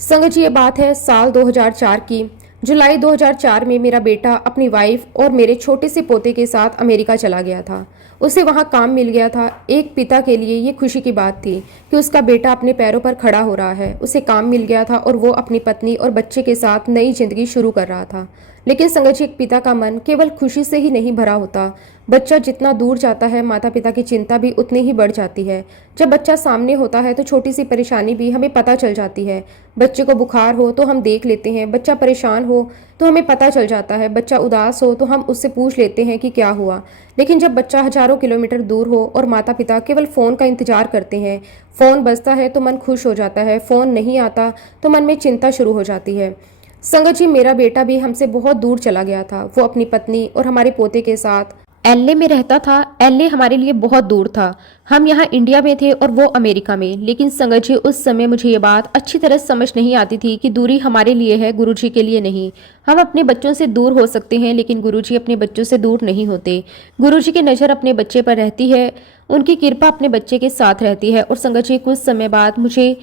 संगत जी ये बात है साल 2004 की। जुलाई 2004 में मेरा बेटा अपनी वाइफ और मेरे छोटे से पोते के साथ अमेरिका चला गया था। उसे वहाँ काम मिल गया था। एक पिता के लिए ये खुशी की बात थी कि उसका बेटा अपने पैरों पर खड़ा हो रहा है। उसे काम मिल गया था और वो अपनी पत्नी और बच्चे के साथ नई जिंदगी शुरू कर रहा था। लेकिन संगत जी एक पिता का मन केवल खुशी से ही नहीं भरा होता। बच्चा जितना दूर जाता है माता पिता की चिंता भी उतनी ही बढ़ जाती है। जब बच्चा सामने होता है तो छोटी सी परेशानी भी हमें पता चल जाती है। बच्चे को बुखार हो तो हम देख लेते हैं, बच्चा परेशान हो तो हमें पता चल जाता है, बच्चा उदास हो तो हम उससे पूछ लेते हैं कि क्या हुआ। लेकिन जब बच्चा हजारों किलोमीटर दूर हो और माता पिता केवल फ़ोन का इंतजार करते हैं, फ़ोन बजता है तो मन खुश हो जाता है, फ़ोन नहीं आता तो मन में चिंता शुरू हो जाती है। संगत जी मेरा बेटा भी हमसे बहुत दूर चला गया था। वो अपनी पत्नी और हमारे पोते के साथ एलए में रहता था। एलए हमारे लिए बहुत दूर था। हम यहाँ इंडिया में थे और वो अमेरिका में। लेकिन संगत जी, उस समय मुझे ये बात अच्छी तरह समझ नहीं आती थी कि दूरी हमारे लिए है, गुरुजी के लिए नहीं। हम अपने बच्चों से दूर हो सकते हैं, लेकिन गुरुजी अपने बच्चों से दूर नहीं होते। गुरुजी की नज़र अपने बच्चे पर रहती है, उनकी कृपा अपने बच्चे के साथ रहती है। और संगत जी, कुछ समय बाद मुझे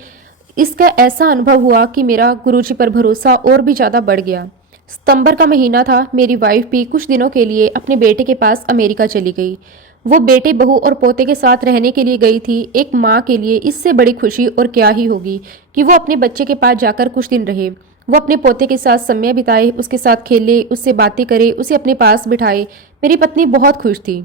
इसका ऐसा अनुभव हुआ कि मेरा गुरुजी पर भरोसा और भी ज़्यादा बढ़ गया। सितंबर का महीना था। मेरी वाइफ भी कुछ दिनों के लिए अपने बेटे के पास अमेरिका चली गई। वो बेटे, बहू और पोते के साथ रहने के लिए गई थी। एक माँ के लिए इससे बड़ी खुशी और क्या ही होगी कि वो अपने बच्चे के पास जाकर कुछ दिन रहे। वो अपने पोते के साथ समय बिताए, उसके साथ खेले, उससे बातें करे, उसे अपने पास बिठाए। मेरी पत्नी बहुत खुश थी।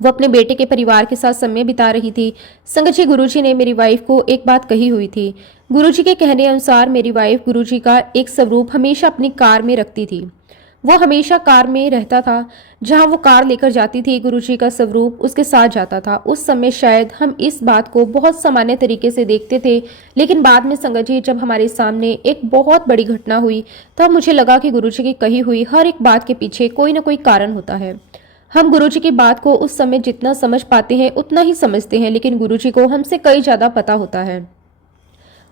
वो अपने बेटे के परिवार के साथ समय बिता रही थी। संगत जी, गुरुजी ने मेरी वाइफ को एक बात कही हुई थी। गुरुजी के कहने अनुसार मेरी वाइफ गुरुजी का एक स्वरूप हमेशा अपनी कार में रखती थी। वो हमेशा कार में रहता था। जहां वो कार लेकर जाती थी, गुरुजी का स्वरूप उसके साथ जाता था। उस समय शायद हम इस बात को बहुत सामान्य तरीके से देखते थे, लेकिन बाद में संगत जी, जब हमारे सामने एक बहुत बड़ी घटना हुई, तब मुझे लगा कि गुरुजी की कही हुई हर एक बात के पीछे कोई ना कोई कारण होता है। हम गुरुजी की बात को उस समय जितना समझ पाते हैं उतना ही समझते हैं, लेकिन गुरुजी को हमसे कई ज्यादा पता होता है।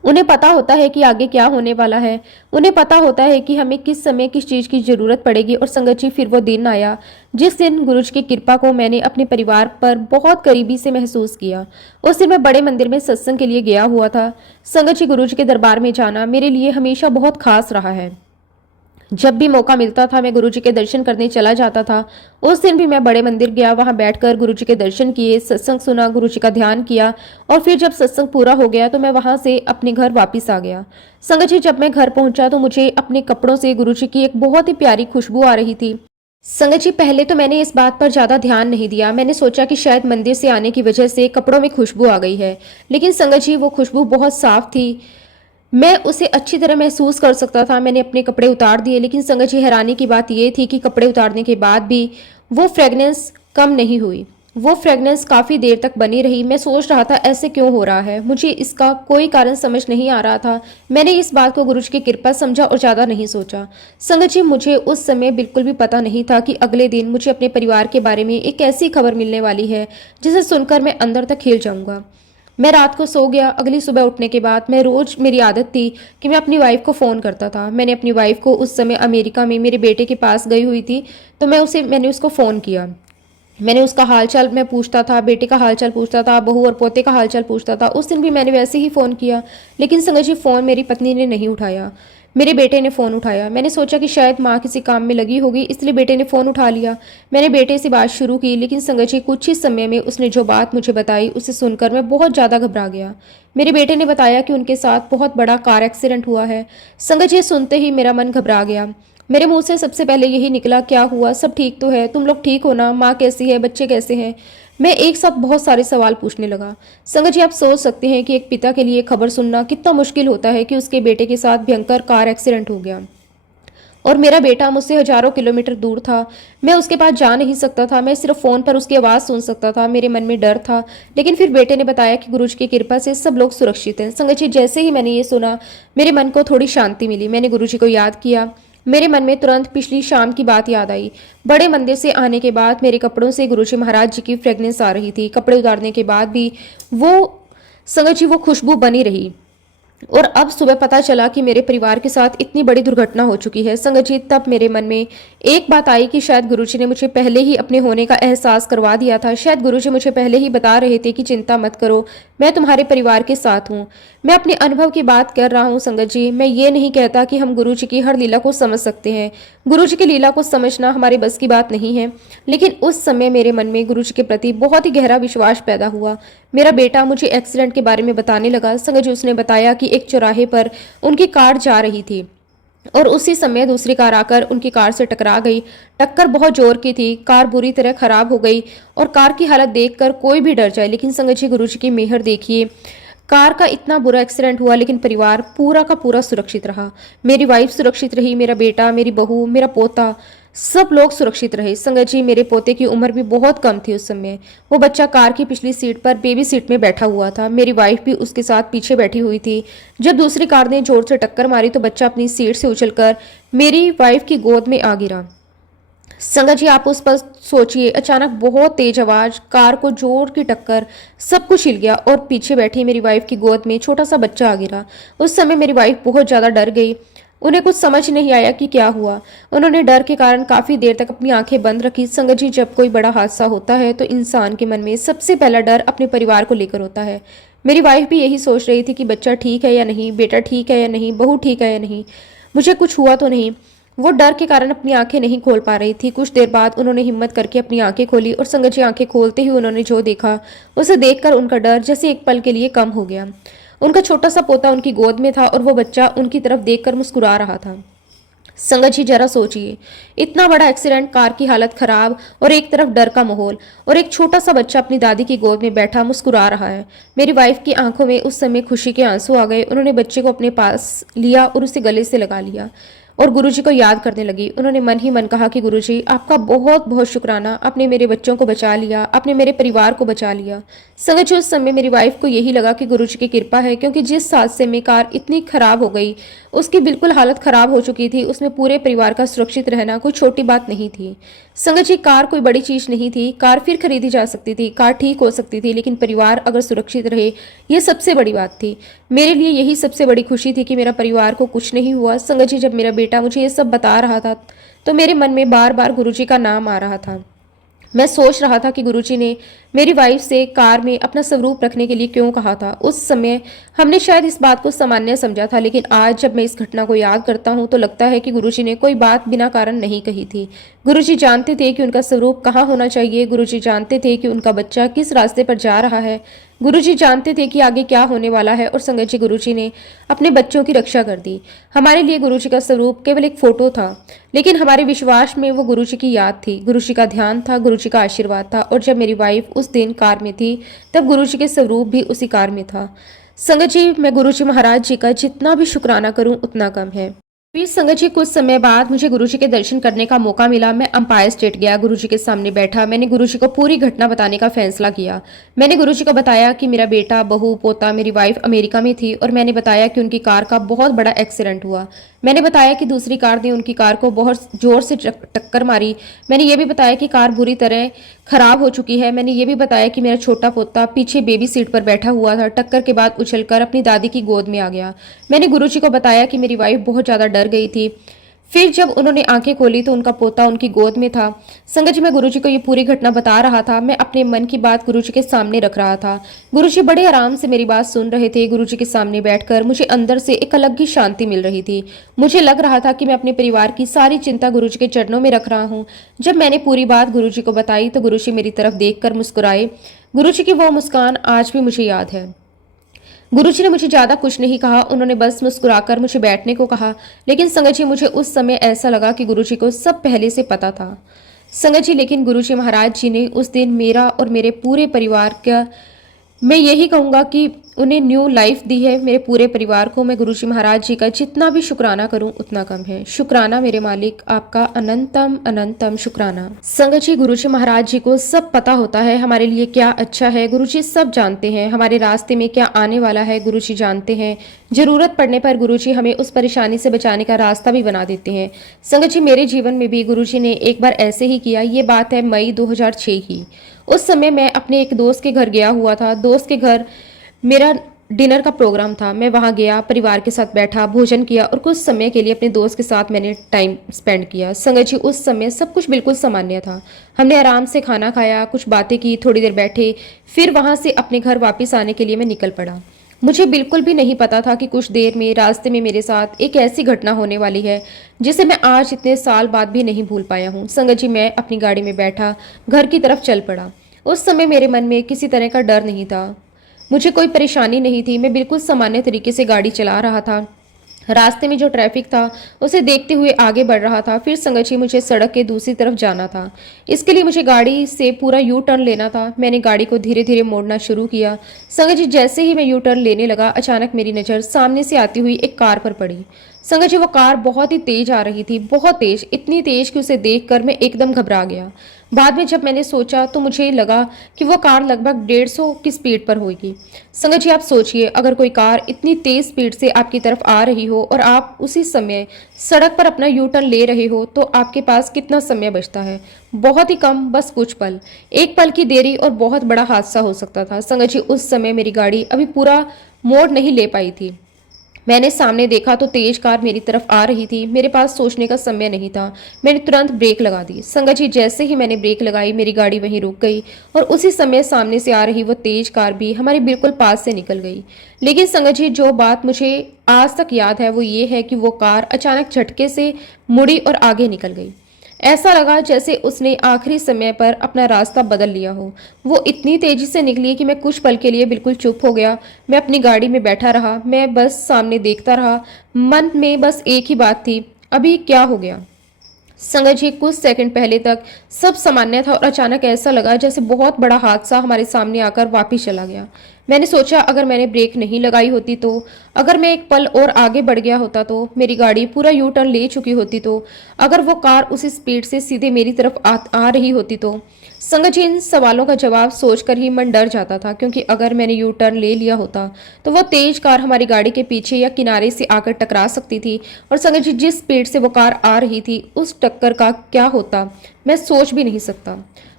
उन्हें पता होता है कि आगे क्या होने वाला है। उन्हें पता होता है कि हमें किस समय किस चीज की जरूरत पड़ेगी। और संगत जी, फिर वो दिन आया जिस दिन गुरुजी की कृपा को मैंने अपने परिवार पर बहुत करीबी से महसूस किया। उस दिन मैं बड़े मंदिर में सत्संग के लिए गया हुआ था। संगत जी, गुरुजी के दरबार में जाना मेरे लिए हमेशा बहुत खास रहा है। जब भी मौका मिलता था मैं गुरुजी के दर्शन करने चला जाता था। उस दिन भी मैं बड़े मंदिर गया, वहां बैठकर गुरुजी के दर्शन किए, सत्संग सुना, गुरुजी का ध्यान किया। और फिर जब सत्संग पूरा हो गया तो मैं वहां से अपने घर वापस आ गया। संगत जी, जब मैं घर पहुंचा तो मुझे अपने कपड़ों से गुरुजी की एक बहुत ही प्यारी खुशबू आ रही थी। संगत जी, पहले तो मैंने इस बात पर ज्यादा ध्यान नहीं दिया। मैंने सोचा कि शायद मंदिर से आने की वजह से कपड़ों में खुशबू आ गई है, लेकिन संगत जी, वो खुशबू बहुत साफ थी। मैं उसे अच्छी तरह महसूस कर सकता था। मैंने अपने कपड़े उतार दिए, लेकिन संगत जी, हैरानी की बात यह थी कि कपड़े उतारने के बाद भी वो फ्रेगनेंस कम नहीं हुई। वो फ्रेगनेंस काफ़ी देर तक बनी रही। मैं सोच रहा था ऐसे क्यों हो रहा है, मुझे इसका कोई कारण समझ नहीं आ रहा था। मैंने इस बात को गुरुजी की कृपा समझा और ज़्यादा नहीं सोचा। संगत जी, मुझे उस समय बिल्कुल भी पता नहीं था कि अगले दिन मुझे अपने परिवार के बारे में एक ऐसी खबर मिलने वाली है जिसे सुनकर मैं अंदर तक हिल जाऊंगा। मैं रात को सो गया। अगली सुबह उठने के बाद मैं रोज, मेरी आदत थी कि मैं अपनी वाइफ को फ़ोन करता था। मैंने अपनी वाइफ को उस समय अमेरिका में मेरे बेटे के पास गई हुई थी, तो मैंने उसको फ़ोन किया। मैंने उसका हालचाल मैं पूछता था, बेटे का हालचाल पूछता था, बहू और पोते का हालचाल पूछता था। उस दिन भी मैंने वैसे ही फ़ोन किया, लेकिन संगत जी, फ़ोन मेरी पत्नी ने नहीं उठाया। मेरे बेटे ने फ़ोन उठाया। मैंने सोचा कि शायद माँ किसी काम में लगी होगी, इसलिए बेटे ने फ़ोन उठा लिया। मैंने बेटे से बात शुरू की, लेकिन संगत जी, कुछ ही समय में उसने जो बात मुझे बताई उसे सुनकर मैं बहुत ज़्यादा घबरा गया। मेरे बेटे ने बताया कि उनके साथ बहुत बड़ा कार एक्सीडेंट हुआ है। संगत जी, सुनते ही मेरा मन घबरा गया। मेरे मुंह से सबसे पहले यही निकला, क्या हुआ, सब ठीक तो है, तुम लोग ठीक हो ना, माँ कैसी है, बच्चे कैसे हैं। मैं एक साथ बहुत सारे सवाल पूछने लगा। संगत जी, आप सोच सकते हैं कि एक पिता के लिए खबर सुनना कितना मुश्किल होता है कि उसके बेटे के साथ भयंकर कार एक्सीडेंट हो गया और मेरा बेटा मुझसे हजारों किलोमीटर दूर था। मैं उसके पास जा नहीं सकता था। मैं सिर्फ फ़ोन पर उसकी आवाज़ सुन सकता था। मेरे मन में डर था, लेकिन फिर बेटे ने बताया कि गुरुजी की कृपा से सब लोग सुरक्षित हैं। संगत जी, जैसे ही मैंने ये सुना, मेरे मन को थोड़ी शांति मिली। मैंने गुरुजी को याद किया। मेरे मन में तुरंत पिछली शाम की बात याद आई। बड़े मंदिर से आने के बाद मेरे कपड़ों से गुरुजी महाराज जी की फ्रेगनेंस आ रही थी। कपड़े उतारने के बाद भी वो, संगत जी, वो खुशबू बनी रही। और अब सुबह पता चला कि मेरे परिवार के साथ इतनी बड़ी दुर्घटना हो चुकी है। संगत जी, तब मेरे मन में एक बात आई कि शायद गुरुजी ने मुझे पहले ही अपने होने का एहसास करवा दिया था। शायद गुरुजी मुझे पहले ही बता रहे थे कि चिंता मत करो, मैं तुम्हारे परिवार के साथ हूँ। मैं अपने अनुभव की बात कर रहा हूँ संगत जी। मैं ये नहीं कहता कि हम गुरुजी की हर लीला को समझ सकते हैं। गुरुजी की लीला को समझना हमारे बस की बात नहीं है, लेकिन उस समय मेरे मन में गुरुजी के प्रति बहुत ही गहरा विश्वास पैदा हुआ। मेरा बेटा मुझे एक्सीडेंट के बारे में बताने लगा। संगत जी, उसने बताया कि एक चौराहे पर उनकी कार जा रही थी और उसी समय दूसरी कार आकर उनकी कार से टकरा गई। टक्कर बहुत जोर की थी। कार बुरी तरह खराब हो गई और कार की हालत देखकर कोई भी डर जाए, लेकिन संगत जी, गुरुजी की मेहर देखिए। कार का इतना बुरा एक्सीडेंट हुआ, लेकिन परिवार पूरा का पूरा सुरक्षित रहा। मेरी वाइफ सुरक्षित रही, मेरा बेटा, मेरी बहू, मेरा पोता, सब लोग सुरक्षित रहे। संगत जी, मेरे पोते की उम्र भी बहुत कम थी उस समय। वो बच्चा कार की पिछली सीट पर बेबी सीट में बैठा हुआ था। मेरी वाइफ भी उसके साथ पीछे बैठी हुई थी। जब दूसरी कार ने जोर से टक्कर मारी तो बच्चा अपनी सीट से उछलकर मेरी वाइफ की गोद में आ गिरा। संगत जी आप उस पर सोचिए, अचानक बहुत तेज आवाज, कार को जोर की टक्कर, सब कुछ हिल गया और पीछे बैठी मेरी वाइफ की गोद में छोटा सा बच्चा आ गिरा। उस समय मेरी वाइफ बहुत ज्यादा डर गई। उन्हें कुछ समझ नहीं आया कि क्या हुआ। उन्होंने डर के कारण काफी देर तक अपनी आंखें बंद रखी। संगत जी जब कोई बड़ा हादसा होता है तो इंसान के मन में सबसे पहला डर अपने परिवार को लेकर होता है। मेरी वाइफ भी यही सोच रही थी कि बच्चा ठीक है या नहीं, बेटा ठीक है या नहीं, बहू ठीक है या नहीं, मुझे कुछ हुआ तो नहीं। वो डर के कारण अपनी आंखें नहीं खोल पा रही थी। कुछ देर बाद उन्होंने हिम्मत करके अपनी आंखें खोली और संगत जी आंखें खोलते ही उन्होंने जो देखा उसे देखकर उनका डर जैसे एक पल के लिए कम हो गया। उनका छोटा सा पोता उनकी गोद में था और वो बच्चा उनकी तरफ देखकर मुस्कुरा रहा था। संगत जी जरा सोचिए, इतना बड़ा एक्सीडेंट, कार की हालत खराब और एक तरफ डर का माहौल, और एक छोटा सा बच्चा अपनी दादी की गोद में बैठा मुस्कुरा रहा है। मेरी वाइफ की आंखों में उस समय खुशी के आंसू आ गए। उन्होंने बच्चे को अपने पास लिया और उसे गले से लगा लिया और गुरुजी को याद करने लगी। उन्होंने मन ही मन कहा कि गुरुजी आपका बहुत बहुत शुक्राना, आपने मेरे बच्चों को बचा लिया, आपने मेरे परिवार को बचा लिया। समझ उस समय मेरी वाइफ को यही लगा कि गुरुजी की कृपा है, क्योंकि जिस हादसे में कार इतनी खराब हो गई, उसकी बिल्कुल हालत खराब हो चुकी थी, उसमें पूरे परिवार का सुरक्षित रहना कोई छोटी बात नहीं थी। संगत जी कार कोई बड़ी चीज नहीं थी, कार फिर खरीदी जा सकती थी, कार ठीक हो सकती थी, लेकिन परिवार अगर सुरक्षित रहे यह सबसे बड़ी बात थी। मेरे लिए यही सबसे बड़ी खुशी थी कि मेरा परिवार को कुछ नहीं हुआ। संगत जी जब मेरा बेटा मुझे ये सब बता रहा था तो मेरे मन में बार बार गुरुजी का नाम आ रहा था। मैं सोच रहा था कि गुरुजी ने मेरी वाइफ से कार में अपना स्वरूप रखने के लिए क्यों कहा था। उस समय हमने शायद इस बात को सामान्य समझा था, लेकिन आज जब मैं इस घटना को याद करता हूँ तो लगता है कि गुरुजी ने कोई बात बिना कारण नहीं कही थी। गुरुजी जानते थे कि उनका स्वरूप कहाँ होना चाहिए। गुरुजी जानते थे कि उनका बच्चा किस रास्ते पर जा रहा है। गुरुजी जानते थे कि आगे क्या होने वाला है। और संगत जी गुरुजी ने अपने बच्चों की रक्षा कर दी। हमारे लिए गुरुजी का स्वरूप केवल एक फोटो था, लेकिन हमारे विश्वास में वो गुरुजी की याद थी, गुरुजी का ध्यान था, गुरुजी का आशीर्वाद था। और जब मेरी वाइफ उस दिन कार में थी तब गुरुजी के स्वरूप भी उसी कार में था। संगत जी मैं गुरुजी महाराज जी का जितना भी शुक्राना करूं उतना कम है। फिर संगत जी कुछ समय बाद मुझे गुरुजी के दर्शन करने का मौका मिला। मैं अंपायर स्टेट गया, गुरुजी के सामने बैठा। मैंने गुरुजी को पूरी घटना बताने का फैसला किया। मैंने गुरुजी को बताया कि मेरा बेटा, बहू, पोता, मेरी वाइफ अमेरिका में थी, और मैंने बताया कि उनकी कार का बहुत बड़ा एक्सीडेंट हुआ। मैंने बताया कि दूसरी कार ने उनकी कार को बहुत जोर से टक्कर मारी। मैंने ये भी बताया कि कार बुरी तरह खराब हो चुकी है। मैंने ये भी बताया कि मेरा छोटा पोता पीछे बेबी सीट पर बैठा हुआ था, टक्कर के बाद उछलकर अपनी दादी की गोद में आ गया। मैंने गुरुजी को बताया कि मेरी वाइफ बहुत ज्यादा डर गई थी। फिर जब उन्होंने आंखें खोली तो उनका पोता उनकी गोद में था। संगत जी मैं गुरुजी को ये पूरी घटना बता रहा था। मैं अपने मन की बात गुरुजी के सामने रख रहा था। गुरुजी बड़े आराम से मेरी बात सुन रहे थे। गुरुजी के सामने बैठकर मुझे अंदर से एक अलग ही शांति मिल रही थी। मुझे लग रहा था कि मैं अपने परिवार की सारी चिंता गुरुजी के चरणों में रख रहा हूँ। जब मैंने पूरी बात गुरुजी को बताई तो गुरुजी मेरी तरफ देखकर मुस्कुराए। गुरुजी की वो मुस्कान आज भी मुझे याद है। गुरुजी ने मुझे ज्यादा कुछ नहीं कहा, उन्होंने बस मुस्कुराकर मुझे बैठने को कहा। लेकिन संगत जी मुझे उस समय ऐसा लगा कि गुरुजी को सब पहले से पता था। संगत जी लेकिन गुरुजी महाराज जी ने उस दिन मेरा और मेरे पूरे परिवार का, मैं यही कहूँगा कि उन्हें न्यू लाइफ दी है। मेरे पूरे परिवार को मैं गुरुजी महाराज जी का जितना भी शुक्राना करूं उतना कम है। शुक्राना मेरे मालिक, आपका अनंतम अनंतम शुक्राना। संगत जी गुरुजी महाराज जी को सब पता होता है हमारे लिए क्या अच्छा है। गुरुजी सब जानते हैं, हमारे रास्ते में क्या आने वाला है गुरुजी जानते हैं। जरूरत पड़ने पर गुरुजी हमें उस परेशानी से बचाने का रास्ता भी बना देते हैं। संगत जी मेरे जीवन में भी गुरुजी ने एक बार ऐसे ही किया। ये बात है मई 2006 की। उस समय मैं अपने एक दोस्त के घर गया हुआ था। दोस्त के घर मेरा डिनर का प्रोग्राम था। मैं वहां गया, परिवार के साथ बैठा, भोजन किया और कुछ समय के लिए अपने दोस्त के साथ मैंने टाइम स्पेंड किया। संगत जी उस समय सब कुछ बिल्कुल सामान्य था। हमने आराम से खाना खाया, कुछ बातें की, थोड़ी देर बैठे, फिर वहां से अपने घर वापस आने के लिए मैं निकल पड़ा। मुझे बिल्कुल भी नहीं पता था कि कुछ देर में रास्ते में मेरे साथ एक ऐसी घटना होने वाली है जिसे मैं आज इतने साल बाद भी नहीं भूल पाया हूँ। संगत जी मैं अपनी गाड़ी में बैठा घर की तरफ चल पड़ा। उस समय मेरे मन में किसी तरह का डर नहीं था, मुझे कोई परेशानी नहीं थी। मैं बिल्कुल सामान्य तरीके से गाड़ी चला रहा था। रास्ते में जो ट्रैफिक था उसे देखते हुए आगे बढ़ रहा था। फिर संगत जी मुझे सड़क के दूसरी तरफ जाना था। इसके लिए मुझे गाड़ी से पूरा यू टर्न लेना था। मैंने गाड़ी को धीरे धीरे मोड़ना शुरू किया। संगत जी जैसे ही मैं यू टर्न लेने लगा अचानक मेरी नज़र सामने से आती हुई एक कार पर पड़ी। संगत जी वो कार बहुत ही तेज आ रही थी, बहुत तेज, इतनी तेज कि उसे देखकर मैं एकदम घबरा गया। बाद में जब मैंने सोचा तो मुझे लगा कि वो कार लगभग 150 की स्पीड पर होगी। संगत जी, आप सोचिए, अगर कोई कार इतनी तेज स्पीड से आपकी तरफ आ रही हो और आप उसी समय सड़क पर अपना यू टर्न ले रहे हो, तो आपके पास कितना समय बचता है? बहुत ही कम, बस कुछ पल। एक पल की देरी और बहुत बड़ा हादसा हो सकता था। संगत जी, उस समय मेरी गाड़ी अभी पूरा मोड़ नहीं ले पाई थी। मैंने सामने देखा तो तेज कार मेरी तरफ आ रही थी। मेरे पास सोचने का समय नहीं था। मैंने तुरंत ब्रेक लगा दी। संगत जी, जैसे ही मैंने ब्रेक लगाई, मेरी गाड़ी वहीं रुक गई और उसी समय सामने से आ रही वो तेज कार भी हमारे बिल्कुल पास से निकल गई। लेकिन संगत जी, जो बात मुझे आज तक याद है वो ये है कि वो कार अचानक झटके से मुड़ी और आगे निकल गई। ऐसा लगा जैसे उसने आखिरी समय पर अपना रास्ता बदल लिया हो। वो इतनी तेजी से निकली कि मैं कुछ पल के लिए बिल्कुल चुप हो गया। मैं अपनी गाड़ी में बैठा रहा। मैं बस सामने देखता रहा। मन में बस एक ही बात थी, अभी क्या हो गया? संगत जी, कुछ सेकंड पहले तक सब सामान्य था और अचानक ऐसा लगा जैसे बहुत बड़ा हादसा हमारे सामने आकर वापिस चला गया। मैंने सोचा, अगर मैंने ब्रेक नहीं लगाई होती तो, अगर मैं एक पल और आगे बढ़ गया होता तो, मेरी गाड़ी पूरा यू टर्न ले चुकी होती तो, अगर वो कार उसी स्पीड से सीधे मेरी तरफ आ रही होती तो। संगत जी, इन सवालों का जवाब सोचकर ही मन डर जाता था, क्योंकि अगर मैंने यू टर्न ले लिया होता तो वो तेज कार हमारी गाड़ी के पीछे या किनारे से आकर टकरा सकती थी। और संगत जी, जिस स्पीड से वो कार आ रही थी, उस टक्कर का क्या होता मैं सोच भी नहीं सकता।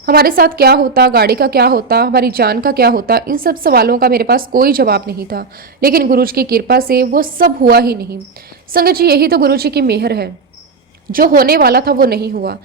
हमारे साथ क्या होता, गाड़ी का क्या होता, हमारी जान का क्या होता, इन सब सवालों का मेरे पास कोई जवाब नहीं था। लेकिन गुरुजी की कृपा से वो सब हुआ ही नहीं। संगत जी, यही तो गुरुजी की मेहर है। जो होने वाला था वो नहीं हुआ।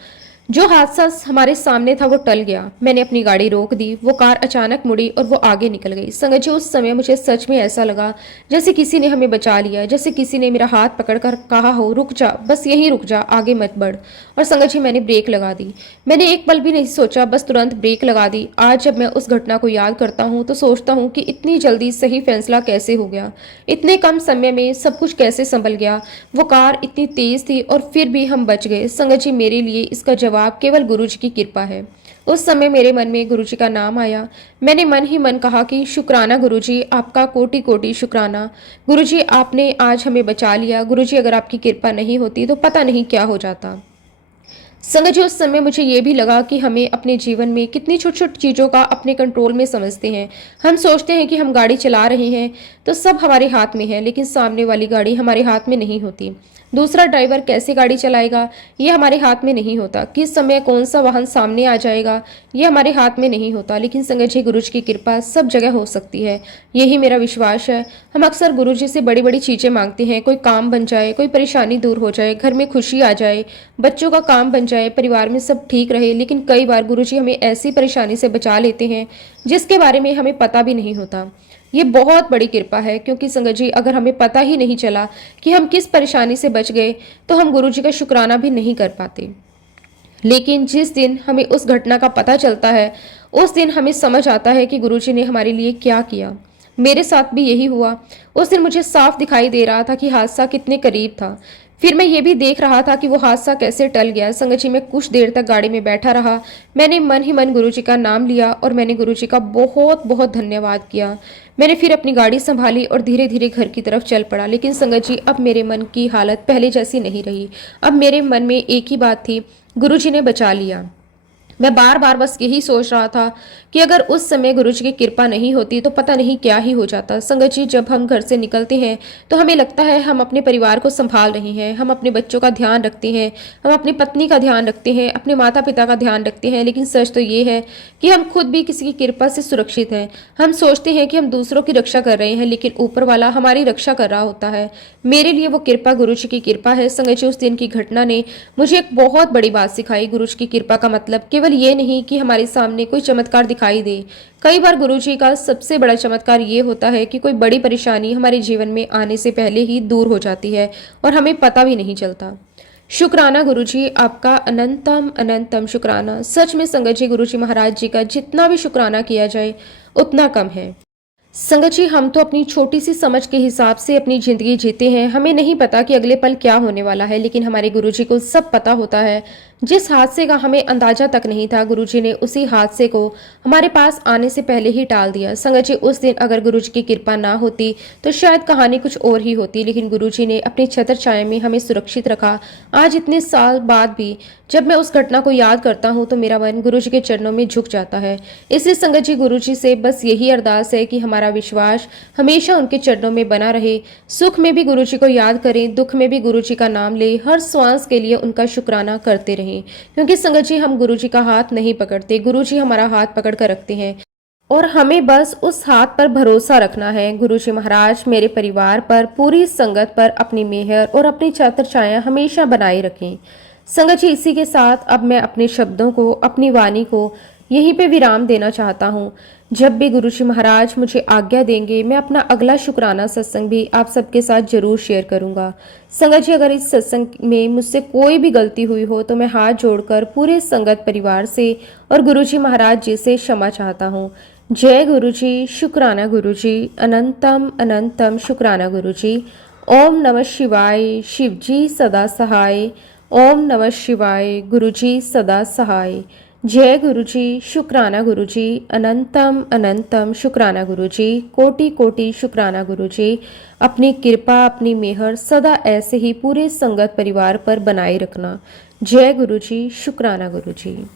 जो हादसा हमारे सामने था वो टल गया। मैंने अपनी गाड़ी रोक दी। वो कार अचानक मुड़ी और वो आगे निकल गई। संगत जी, उस समय मुझे सच में ऐसा लगा जैसे किसी ने हमें बचा लिया, जैसे किसी ने मेरा हाथ पकड़कर कहा हो, रुक जा, बस यहीं रुक जा, आगे मत बढ़। और संगत जी, मैंने ब्रेक लगा दी। मैंने एक पल भी नहीं सोचा, बस तुरंत ब्रेक लगा दी। आज जब मैं उस घटना को याद करता हूँ तो सोचता हूँ कि इतनी जल्दी सही फैसला कैसे हो गया, इतने कम समय में सब कुछ कैसे संभल गया। वो कार इतनी तेज थी और फिर भी हम बच गए। संगत जी, मेरे लिए इसका जवाब केवल गुरुजी की कृपा है। उस समय मेरे मन में गुरुजी का नाम आया। मैंने मन ही मन कहा कि शुक्राना गुरुजी, आपका कोटि कोटि शुक्राना। गुरुजी, आपने आज हमें बचा लिया। गुरुजी, अगर आपकी कृपा नहीं होती तो पता नहीं क्या हो जाता। संगत जी, उस समय मुझे ये भी लगा कि हमें अपने जीवन में कितनी छोटी छोटी चीज़ों का अपने कंट्रोल में समझते हैं। हम सोचते हैं कि हम गाड़ी चला रहे हैं तो सब हमारे हाथ में है, लेकिन सामने वाली गाड़ी हमारे हाथ में नहीं होती। दूसरा ड्राइवर कैसे गाड़ी चलाएगा ये हमारे हाथ में नहीं होता। किस समय कौन सा वाहन सामने आ जाएगा ये हमारे हाथ में नहीं होता। लेकिन संगत जी, गुरु जी की कृपा सब जगह हो सकती है, यही मेरा विश्वास है। हम अक्सर गुरु जी से बड़ी बड़ी चीज़ें मांगते हैं, कोई काम बन जाए, कोई परेशानी दूर हो जाए, घर में खुशी आ जाए, बच्चों का काम बन जाए, परिवार में सब ठीक रहे। लेकिन कई बार गुरु जी हमें ऐसी परेशानी से बचा लेते हैं जिसके बारे में हमें पता भी नहीं होता। ये बहुत बड़ी कृपा है, क्योंकि संगत जी, अगर हमें पता ही नहीं चला कि हम किस परेशानी से बच गए तो हम गुरु जी का शुक्राना भी नहीं कर पाते। लेकिन जिस दिन हमें उस घटना का पता चलता है, उस दिन हमें समझ आता है कि गुरुजी ने हमारे लिए क्या किया। मेरे साथ भी यही हुआ। उस दिन मुझे साफ दिखाई दे रहा था कि हादसा कितने करीब था। फिर मैं ये भी देख रहा था कि वो हादसा कैसे टल गया। संगत जी, मैं कुछ देर तक गाड़ी में बैठा रहा। मैंने मन ही मन गुरुजी का नाम लिया और मैंने गुरुजी का बहुत बहुत धन्यवाद किया। मैंने फिर अपनी गाड़ी संभाली और धीरे धीरे घर की तरफ चल पड़ा। लेकिन संगत जी, अब मेरे मन की हालत पहले जैसी नहीं रही। अब मेरे मन में एक ही बात थी, गुरुजी ने बचा लिया। मैं बार बार बस यही सोच रहा था कि अगर उस समय गुरुजी की कृपा नहीं होती तो पता नहीं क्या ही हो जाता। संगत जी, जब हम घर से निकलते हैं तो हमें लगता है हम अपने परिवार को संभाल रहे हैं, हम अपने बच्चों का ध्यान रखते हैं, हम अपनी पत्नी का ध्यान रखते हैं, अपने माता पिता का ध्यान रखते हैं। लेकिन सच तो ये है कि हम खुद भी किसी की कृपा से सुरक्षित हैं। हम सोचते हैं कि हम दूसरों की रक्षा कर रहे हैं, लेकिन ऊपर वाला हमारी रक्षा कर रहा होता है। मेरे लिए वो कृपा गुरुजी की कृपा है। संगत जी, उस दिन की घटना ने मुझे एक बहुत बड़ी बात सिखाई। गुरुजी की कृपा का मतलब केवल ये नहीं कि हमारे सामने कोई चमत्कार दिखाई दे। कई बार गुरुजी का सबसे बड़ा चमत्कार ये होता है कि कोई बड़ी परेशानी हमारे जीवन में आने से पहले ही दूर हो जाती है और हमें पता भी नहीं चलता। शुक्राना गुरुजी, आपका अनंतम अनंतम शुक्राना। सच में संगत जी, गुरुजी महाराज जी का जितना भी शुक्राना किया जाए उतना कम है। संगत जी, हम तो अपनी छोटी सी समझ के हिसाब से अपनी ज़िंदगी जीते हैं। हमें नहीं पता कि अगले पल क्या होने वाला है, लेकिन हमारे गुरुजी को सब पता होता है। जिस हादसे का हमें अंदाज़ा तक नहीं था, गुरुजी ने उसी हादसे को हमारे पास आने से पहले ही टाल दिया। संगत जी, उस दिन अगर गुरुजी की कृपा ना होती, तो शायद कहानी कुछ और ही होती, लेकिन गुरुजी ने अपनी छत्र छाया में हमें सुरक्षित रखा। आज इतने साल बाद भी जब मैं उस घटना को याद करता हूँ, तो मेरा मन गुरुजी के चरणों में झुक जाता है। इसलिए संगत जी, गुरुजी से बस यही अरदास है कि हमारा विश्वास हमेशा उनके चरणों में बना रहे। सुख में भी गुरुजी को याद करें, दुख में भी गुरुजी का नाम ले, हर श्वास के लिए उनका शुक्राना करते रहें। क्योंकि संगत जी, हम गुरुजी का हाथ नहीं पकड़ते, गुरुजी हमारा हाथ पकड़ कर रखते हैं और हमें बस उस हाथ पर भरोसा रखना है। गुरुजी महाराज मेरे परिवार पर, पूरी संगत पर अपनी मेहर और अपनी छत्र छाया हमेशा बनाए रखें। संगत जी, इसी के साथ अब मैं अपने शब्दों को, अपनी वाणी को यहीं पे विराम देना चाहता हूँ। जब भी गुरुजी महाराज मुझे आज्ञा देंगे, मैं अपना अगला शुक्राना सत्संग भी आप सबके साथ जरूर शेयर करूंगा। संगत जी, अगर इस सत्संग में मुझसे कोई भी गलती हुई हो, तो मैं हाथ जोड़कर पूरे संगत परिवार से और गुरुजी महाराज जी से क्षमा चाहता हूँ। जय गुरुजी, शुक्राना गुरुजी, अनंतम अनंतम शुक्राना गुरुजी। ओम नमः शिवाय, शिवजी सदा सहाय। ओम नमः शिवाय, गुरुजी सदा सहाय। जय गुरुजी, शुक्राना गुरुजी, अनंतम अनंतम शुक्राना गुरुजी, कोटि कोटि शुक्राना गुरुजी। अपनी कृपा, अपनी मेहर सदा ऐसे ही पूरे संगत परिवार पर बनाए रखना। जय गुरुजी, शुक्राना गुरुजी।